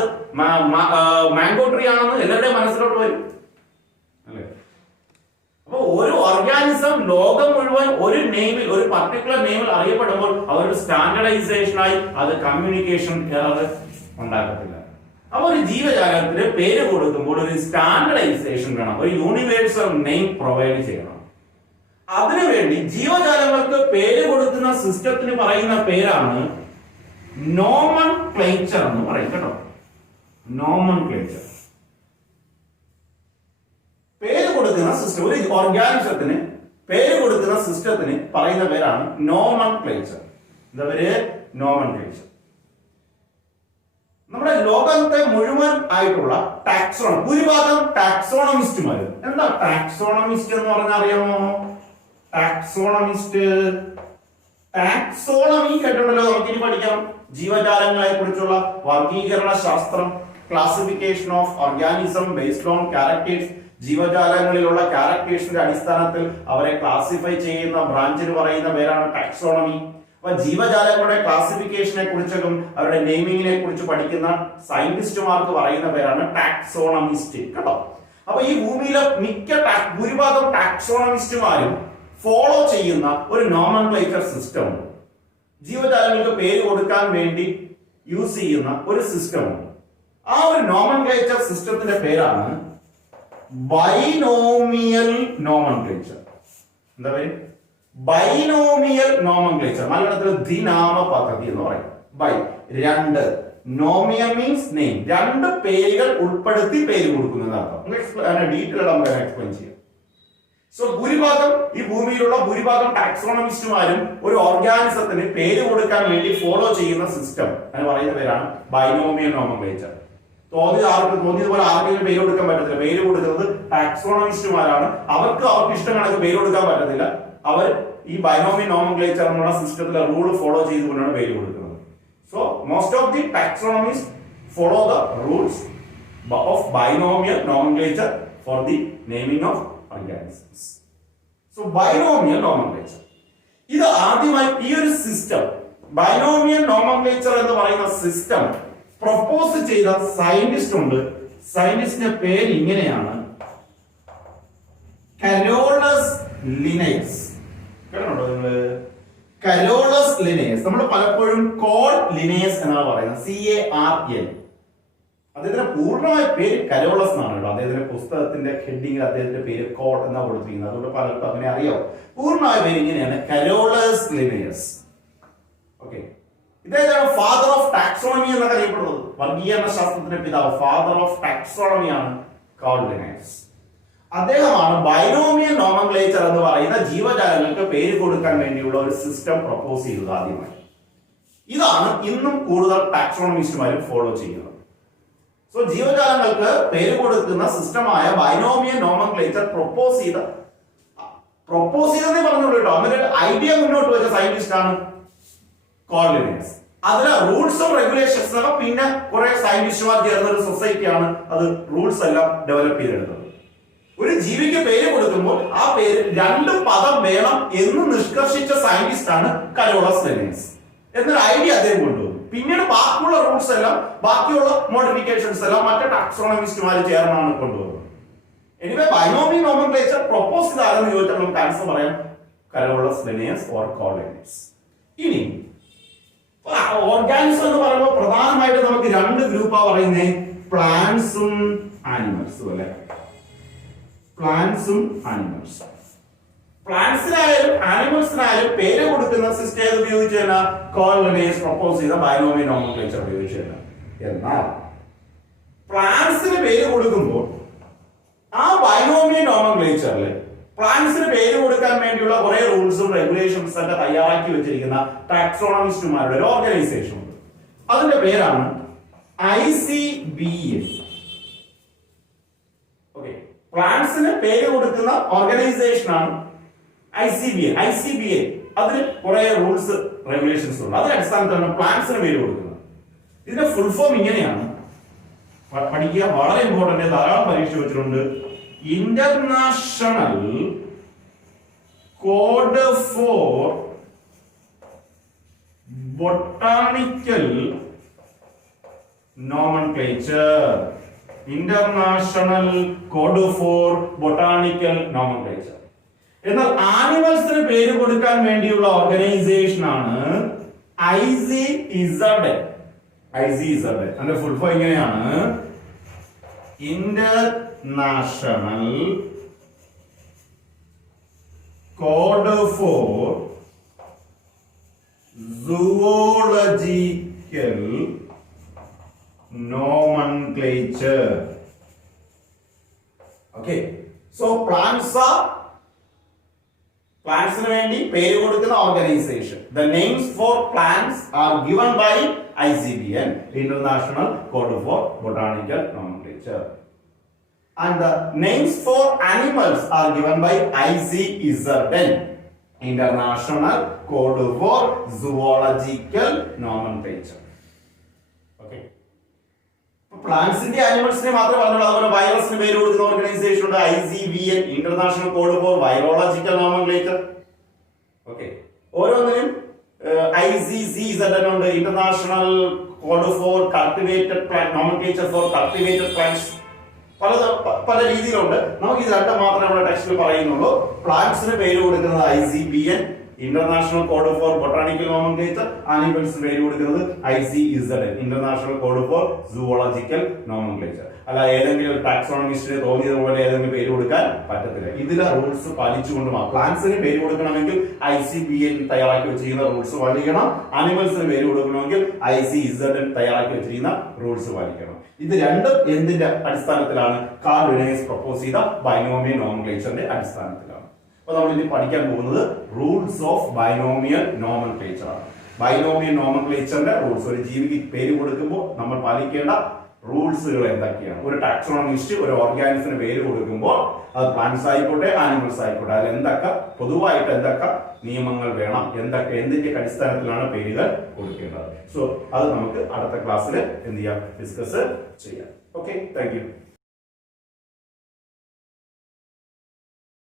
മാംഗോ ട്രീ ആണെന്ന് എല്ലാവരുടെയും മനസ്സിലോട്ട് വരും, അല്ലെ? അപ്പൊ ഒരു ഓർഗാനിസം ലോകം മുഴുവൻ ഒരു നെയിമിൽ, ഒരു പർട്ടിക്കുലർ നെയിമിൽ അറിയപ്പെടുമ്പോൾ അവരുടെ സ്റ്റാൻഡർഡൈസേഷനായി അത് കമ്മ്യൂണിക്കേഷൻ എറർ ഉണ്ടാക്കത്തില്ല. അപ്പൊ ഒരു ജീവജാലത്തിന് പേര് കൊടുക്കുമ്പോൾ ഒരു സ്റ്റാൻഡർഡൈസേഷൻ വേണം, ഒരു യൂണിവേഴ്സൽ നെയിം പ്രൊവൈഡ് ചെയ്യണം. അതിനുവേണ്ടി ജീവജാലങ്ങൾക്ക് പേര് കൊടുക്കുന്ന സിസ്റ്റത്തിന് പറയുന്ന പേരാണ് നോമൻക്ലേച്ചർ എന്ന് പറയും, കേട്ടോ? നോമൻക്ലേച്ചർ. പേര് കൊടുക്കുന്ന സിസ്റ്റം, ഒരു ഓർഗാനിസത്തിന് പേര് കൊടുക്കുന്ന സിസ്റ്റത്തിന് പറയുന്ന പേരാണ് നോമൻക്ലേച്ചർ. എന്താ പേര്? നോമൻക്ലേച്ചർ. നമ്മുടെ ലോകത്തെ മുഴുവൻ ആയിട്ടുള്ള ടാക്സോണമി, ഭൂരിഭാഗം ടാക്സോണമിസ്റ്റുമാർ. എന്താ ടാക്സോണമിസ്റ്റ് എന്ന് പറഞ്ഞാൽ അറിയാമോ? ടാക്സോണമിസ്റ്റ്, ടാക്സോണമി കേട്ടിട്ടുണ്ടല്ലോ. നമുക്കിനി പഠിക്കാം ജീവജാലങ്ങളെ കുറിച്ചുള്ള വർഗീകരണ ശാസ്ത്രം, classification of organism based on characters. ജീവജാലങ്ങളിലുള്ള ക്യാരക്ടേഴ്സിന്റെ അടിസ്ഥാനത്തിൽ അവരെ ക്ലാസിഫൈ ചെയ്യുന്ന ബ്രാഞ്ചിന് പറയുന്ന പേരാണ് ടാക്സോണമി. അപ്പൊ ജീവജാലങ്ങളുടെ ക്ലാസിഫിക്കേഷനെ കുറിച്ചും അവരുടെ നെയിമിങ്ങിനെ കുറിച്ച് പഠിക്കുന്ന സയന്റിസ്റ്റുമാർക്ക് പറയുന്ന പേരാണ് ടാക്സോണമിസ്റ്റ് കേട്ടോ. അപ്പൊ ഈ ഭൂമിയിലെ ഭൂരിഭാഗം ടാക്സോണമിസ്റ്റുമാരും ഫോളോ ചെയ്യുന്ന ഒരു നോമൻക്ലേച്ചർ സിസ്റ്റം ഉണ്ട്. ജീവജാലങ്ങൾക്ക് പേര് കൊടുക്കാൻ വേണ്ടി യൂസ് ചെയ്യുന്ന ഒരു സിസ്റ്റം ഉണ്ട്. ആ ഒരു നോമൻക്ലേച്ചർ സിസ്റ്റത്തിന്റെ പേരാണ് ബൈനോമിയൽ നോമൻക്ലേച്ചർ. എന്താ പേര്? Binomial nomenclature. മലയാളത്തിൽ ദ്വിനാമ പദ്ധതി എന്ന് പറയും. ബൈ രണ്ട്, നോമിയൽ മീൻസ് നെയിം, രണ്ട് പേരുകൾ ഉൾപ്പെടുത്തി പേര് കൊടുക്കുന്നതാണ്. ഡീറ്റെയിൽ നമുക്ക് എക്സ്പ്ലെയിൻ ചെയ്യാം. സോ ഭൂരിഭാഗം ഈ ഭൂമിയിലുള്ള ഭൂരിഭാഗം ടാക്സോണമിസ്റ്റുമാരും ഒരു ഓർഗാനിസത്തിന് പേര് കൊടുക്കാൻ വേണ്ടി ഫോളോ ചെയ്യുന്ന സിസ്റ്റം എന്ന് പറയുന്ന പേരാണ് ബൈനോമിയൽ നോമൻക്ലേച്ചർ. തോന്നിയതുപോലെ ആർക്കെങ്കിലും പേര് കൊടുക്കാൻ പറ്റത്തില്ല. പേര് കൊടുക്കുന്നത് ടാക്സോണമിസ്റ്റുമാരാണ്. അവർക്ക് ഇഷ്ടം കണക്ക് പേര് കൊടുക്കാൻ പറ്റത്തില്ല. അവർ ഈ ബൈനോമിയൽ നോമൻക്ലേച്ചർ എന്നുള്ള സിസ്റ്റത്തിലെ റൂൾ ഫോളോ ചെയ്തുകൊണ്ടാണ് പേര് കൊടുക്കുന്നത്. So most of the taxonomist follow the rules of binomial nomenclature for the naming of organisms. So binomial nomenclature. ഇത് ആദ്യമായി ഈ ഒരു സിസ്റ്റം ബൈനോമിയൽ നോമൻക്ലേച്ചർ എന്ന് പറയുന്ന സിസ്റ്റം പ്രൊപ്പോസ് ചെയ്ത സയന്റിസ്റ്റ് ഉണ്ട്. സയന്റിസ്റ്റിന്റെ പേര് ഇങ്ങനെയാണ്, കരോളസ് ലിനേയസ്. കേട്ടോ നിങ്ങള്? Carolus Linnaeus. നമ്മൾ പലപ്പോഴും കോൾ ലിനേയസ് എന്നാണ് പറയുന്നത്, CARL. അദ്ദേഹത്തിന്റെ പൂർണ്ണമായ പേര് കരോളസ് എന്നാണ് കേട്ടോ. അദ്ദേഹത്തിന്റെ പുസ്തകത്തിന്റെ ഹെഡിങ്ങിൽ അദ്ദേഹത്തിന്റെ പേര് കോൾ എന്നാണ് കൊടുത്തിരിക്കുന്നത്. അതുകൊണ്ട് പലർക്കും അങ്ങനെ അറിയാം. പൂർണ്ണമായ പേര് ഇങ്ങനെയാണ്, കരോളസ് ലിനേയസ്. ഓക്കെ, ഇദ്ദേഹമാണ് ഫാദർ ഓഫ് ടാക്സോണമി എന്നൊക്കെ അറിയപ്പെടുന്നത്. വർഗീകരണ ശാസ്ത്രത്തിന്റെ പിതാവ്, ഫാദർ ഓഫ് ടാക്സോണമി ആണ് കോൾ ലിനേയസ്. അദ്ദേഹമാണ് ബൈനോമിയൽ നോമൻക്ലേച്ചർ എന്ന് പറയുന്ന ജീവജാലങ്ങൾക്ക് പേര് കൊടുക്കാൻ വേണ്ടിയുള്ള ഒരു സിസ്റ്റം പ്രപ്പോസ് ചെയ്തത് ആദ്യമായി. ഇതാണ് ഇന്നും കൂടുതൽ ടാക്സോണമിസ്റ്റുമാരും ഫോളോ ചെയ്യുന്നത്. സോ ജീവജാലങ്ങൾക്ക് പേര് കൊടുക്കുന്ന സിസ്റ്റമായ ബൈനോമിയൽ നോമൻക്ലേച്ചർ പ്രൊപ്പോസ് ചെയ്തെന്നേ പറഞ്ഞുള്ളൂ കേട്ടോ. അങ്ങനെ ഐഡിയ മുന്നോട്ട് വെച്ച സയന്റിസ്റ്റ് ആണ് കോൾ ലിനേയസ്. അതിലെ റൂൾസും റെഗുലേഷൻസും ഒക്കെ പിന്നെ കുറെ സയന്റിസ്റ്റുമാർ ചേർന്ന ഒരു സൊസൈറ്റിയാണ് അത് റൂൾസ് എല്ലാം ഡെവലപ്പ് ചെയ്തെടുത്തത്. ഒരു ജീവിക്ക് പേര് കൊടുക്കുമ്പോൾ ആ പേര് രണ്ട് പദം വേണം എന്ന് നിഷ്കർഷിച്ച സയന്റിസ്റ്റ് ആണ് കരോളസ് ലിനേയസ്. എന്നൊരു ഐഡിയ അദ്ദേഹം കൊണ്ടുവന്നു. പിന്നീട് ബാക്കിയുള്ള റൂൾസ് എല്ലാം, ബാക്കിയുള്ള മോഡിഫിക്കേഷൻസ് എല്ലാം മറ്റേ ടാക്സോണമിസ്റ്റുമാർ ചേർന്നാണ് കൊണ്ടുവന്നത്. എനിവേ ബൈനോമിയൽ നോമൻക്ലേച്ചർ പ്രൊപ്പോസ് ചെയ്താരെന്ന് ചോദിച്ചാൽ നമുക്ക് ആൻസർ പറയാം, Carolus Linnaeus or call Linnaeus. ഇനി ഓർഗാനിസം എന്ന് പറയുമ്പോൾ പ്രധാനമായിട്ട് നമുക്ക് രണ്ട് ഗ്രൂപ്പാ പറയുന്നത്, പ്ലാന്റ്സും ആനിമൽസും അല്ലെ. പ്ലാന്റ്സും ആനിമൽസും. പ്ലാന്റ്സിനായാലും ആനിമൽസിനായാലും പേര് കൊടുക്കുന്ന സിസ്റ്റം ഏത് ഉപയോഗിച്ചാൽ കോൾ ലിനേയസ് പ്രൊപ്പോസ് ചെയ്ത ബൈനോമിയൽ നോമൻക്ലേച്ചർ ഉപയോഗിച്ചാൽ. എന്നാൽ പ്ലാന്റ്സിന് പേര് കൊടുക്കുമ്പോൾ ആ ബൈനോമിയൽ നോമൻക്ലേച്ചറിൽ പ്ലാന്റ്സിന് പേര് കൊടുക്കാൻ വേണ്ടിയുള്ള കുറെ റൂൾസും റെഗുലേഷൻസ് ഒക്കെ തയ്യാറാക്കി വെച്ചിരിക്കുന്ന ടാക്സോണമിസ്റ്റുമാരുടെ ഒരു ഓർഗനൈസേഷൻ ഉണ്ട്. അതിന്റെ പേരാണ് ICBA. ഓക്കെ, പ്ലാന്റ്സിന് പേര് കൊടുക്കുന്ന ഓർഗനൈസേഷൻ ആണ് ICBA. അതിന് കുറെ റൂൾസ് റെഗുലേഷൻസ് ഉണ്ട്. അതിന്റെ അടിസ്ഥാനത്തിലാണ് പ്ലാന്റ്സിന് പേര് കൊടുക്കുന്നത്. ഇതിന്റെ ഫുൾ ഫോം ഇങ്ങനെയാണ്, പഠിക്കുക, വളരെ ഇമ്പോർട്ടന്റ്, ധാരാളം പരീക്ഷ വെച്ചിട്ടുണ്ട്. International code for botanical nomenclature. International code for botanical nomenclature. എന്നാൽ ആനിമൽസിന് പേര് കൊടുക്കാൻ വേണ്ടിയുള്ള ഓർഗനൈസേഷൻ ആണ് ICZN. അതിന്റെ ഫുൾ ഫോം ഇങ്ങനെയാണ്, international code for zoological nomenclature. Okay, so പ്ലാന്റ്സിന് വേണ്ടി പേര് കൊടുക്കുന്ന organisation. The names for plants are given by ICBN, International Code for Botanical Nomenclature. And the names for animals are given by ICZN, International Code for Zoological Nomenclature. Okay. പ്ലാന്റ്സിന്റെ ആനിമൽസിനെ മാത്രമേ പറഞ്ഞുള്ളൂ. അതുപോലെ വൈറസിന് പേര് കൊടുക്കുന്ന ഓർഗനൈസേഷൻ ഉണ്ട്, ICVN, international code for virological nomenclature. Okay, ഓരോന്നിനും ICCZ ഉണ്ട്, international code for cultivated plant nomenclature for cultivated plants. പല രീതിയിലുണ്ട്. നമുക്ക് ഇത് രണ്ടും മാത്രമേ നമ്മുടെ ടെക്സ്റ്റിൽ പറയുന്നുള്ളൂ. പ്ലാന്റ്സിന് പേര് കൊടുക്കുന്നത് ICBN, international code for botanical nomenclature. ആനിമൽസിന് പേര് കൊടുക്കുന്നത് ICZN, international code for zoological nomenclature. അല്ല ഏതെങ്കിലും ടാക്സോണമിസ്റ്റിന് തോന്നിയതുപോലെ ഏതെങ്കിലും പേര് കൊടുക്കാൻ പറ്റത്തില്ല. ഇതിലെ റൂൾസ് പാലിച്ചുകൊണ്ട് പ്ലാന്റ്സിന് പേര് കൊടുക്കണമെങ്കിൽ ICBN തയ്യാറാക്കി വെച്ചിരിക്കുന്ന റൂൾസ് പാലിക്കണം. ആനിമൽസിന് പേര് കൊടുക്കണമെങ്കിൽ ICZN തയ്യാറാക്കി വെച്ചിരിക്കുന്ന റൂൾസ് പാലിക്കണം. ഇത് രണ്ടും എന്തിന്റെ അടിസ്ഥാനത്തിലാണ്? കാർൽ ലിനേയസ് പ്രപ്പോസ് ചെയ്ത ബൈനോമിയൽ നോമൻക്ലേച്ചറിന്റെ അടിസ്ഥാനത്തിലാണ്. അപ്പൊ നമ്മൾ ഇനി പഠിക്കാൻ പോകുന്നത് റൂൾസ് ഓഫ് ബൈനോമിയൽ നോമൻക്ലേച്ചർ ആണ്. ബൈനോമിയൽ നോമൻക്ലേച്ചറിന്റെ റൂൾസ്, ഒരു ജീവിക്ക് പേര് കൊടുക്കുമ്പോൾ നമ്മൾ പാലിക്കേണ്ട റൂൾസുകൾ എന്തൊക്കെയാണ്? ഒരു ടാക്സോണമിസ്റ്റ് ഒരു ഓർഗാനിസത്തിന് പേര് കൊടുക്കുമ്പോൾ അത് പ്ലാന്റ്സ് ആയിക്കോട്ടെ ആനിമൽസ് ആയിക്കോട്ടെ അതിൽ എന്തൊക്കെ പൊതുവായിട്ട് എന്തൊക്കെ നിയമങ്ങൾ വേണം, എന്തിന്റെ അടിസ്ഥാനത്തിലാണ് പേരുകൾ കൊടുക്കേണ്ടത്. സോ അത് നമുക്ക് അടുത്ത ക്ലാസ്സിൽ എന്ത് ചെയ്യാം, ഡിസ്കസ് ചെയ്യാം. Okay, thank you.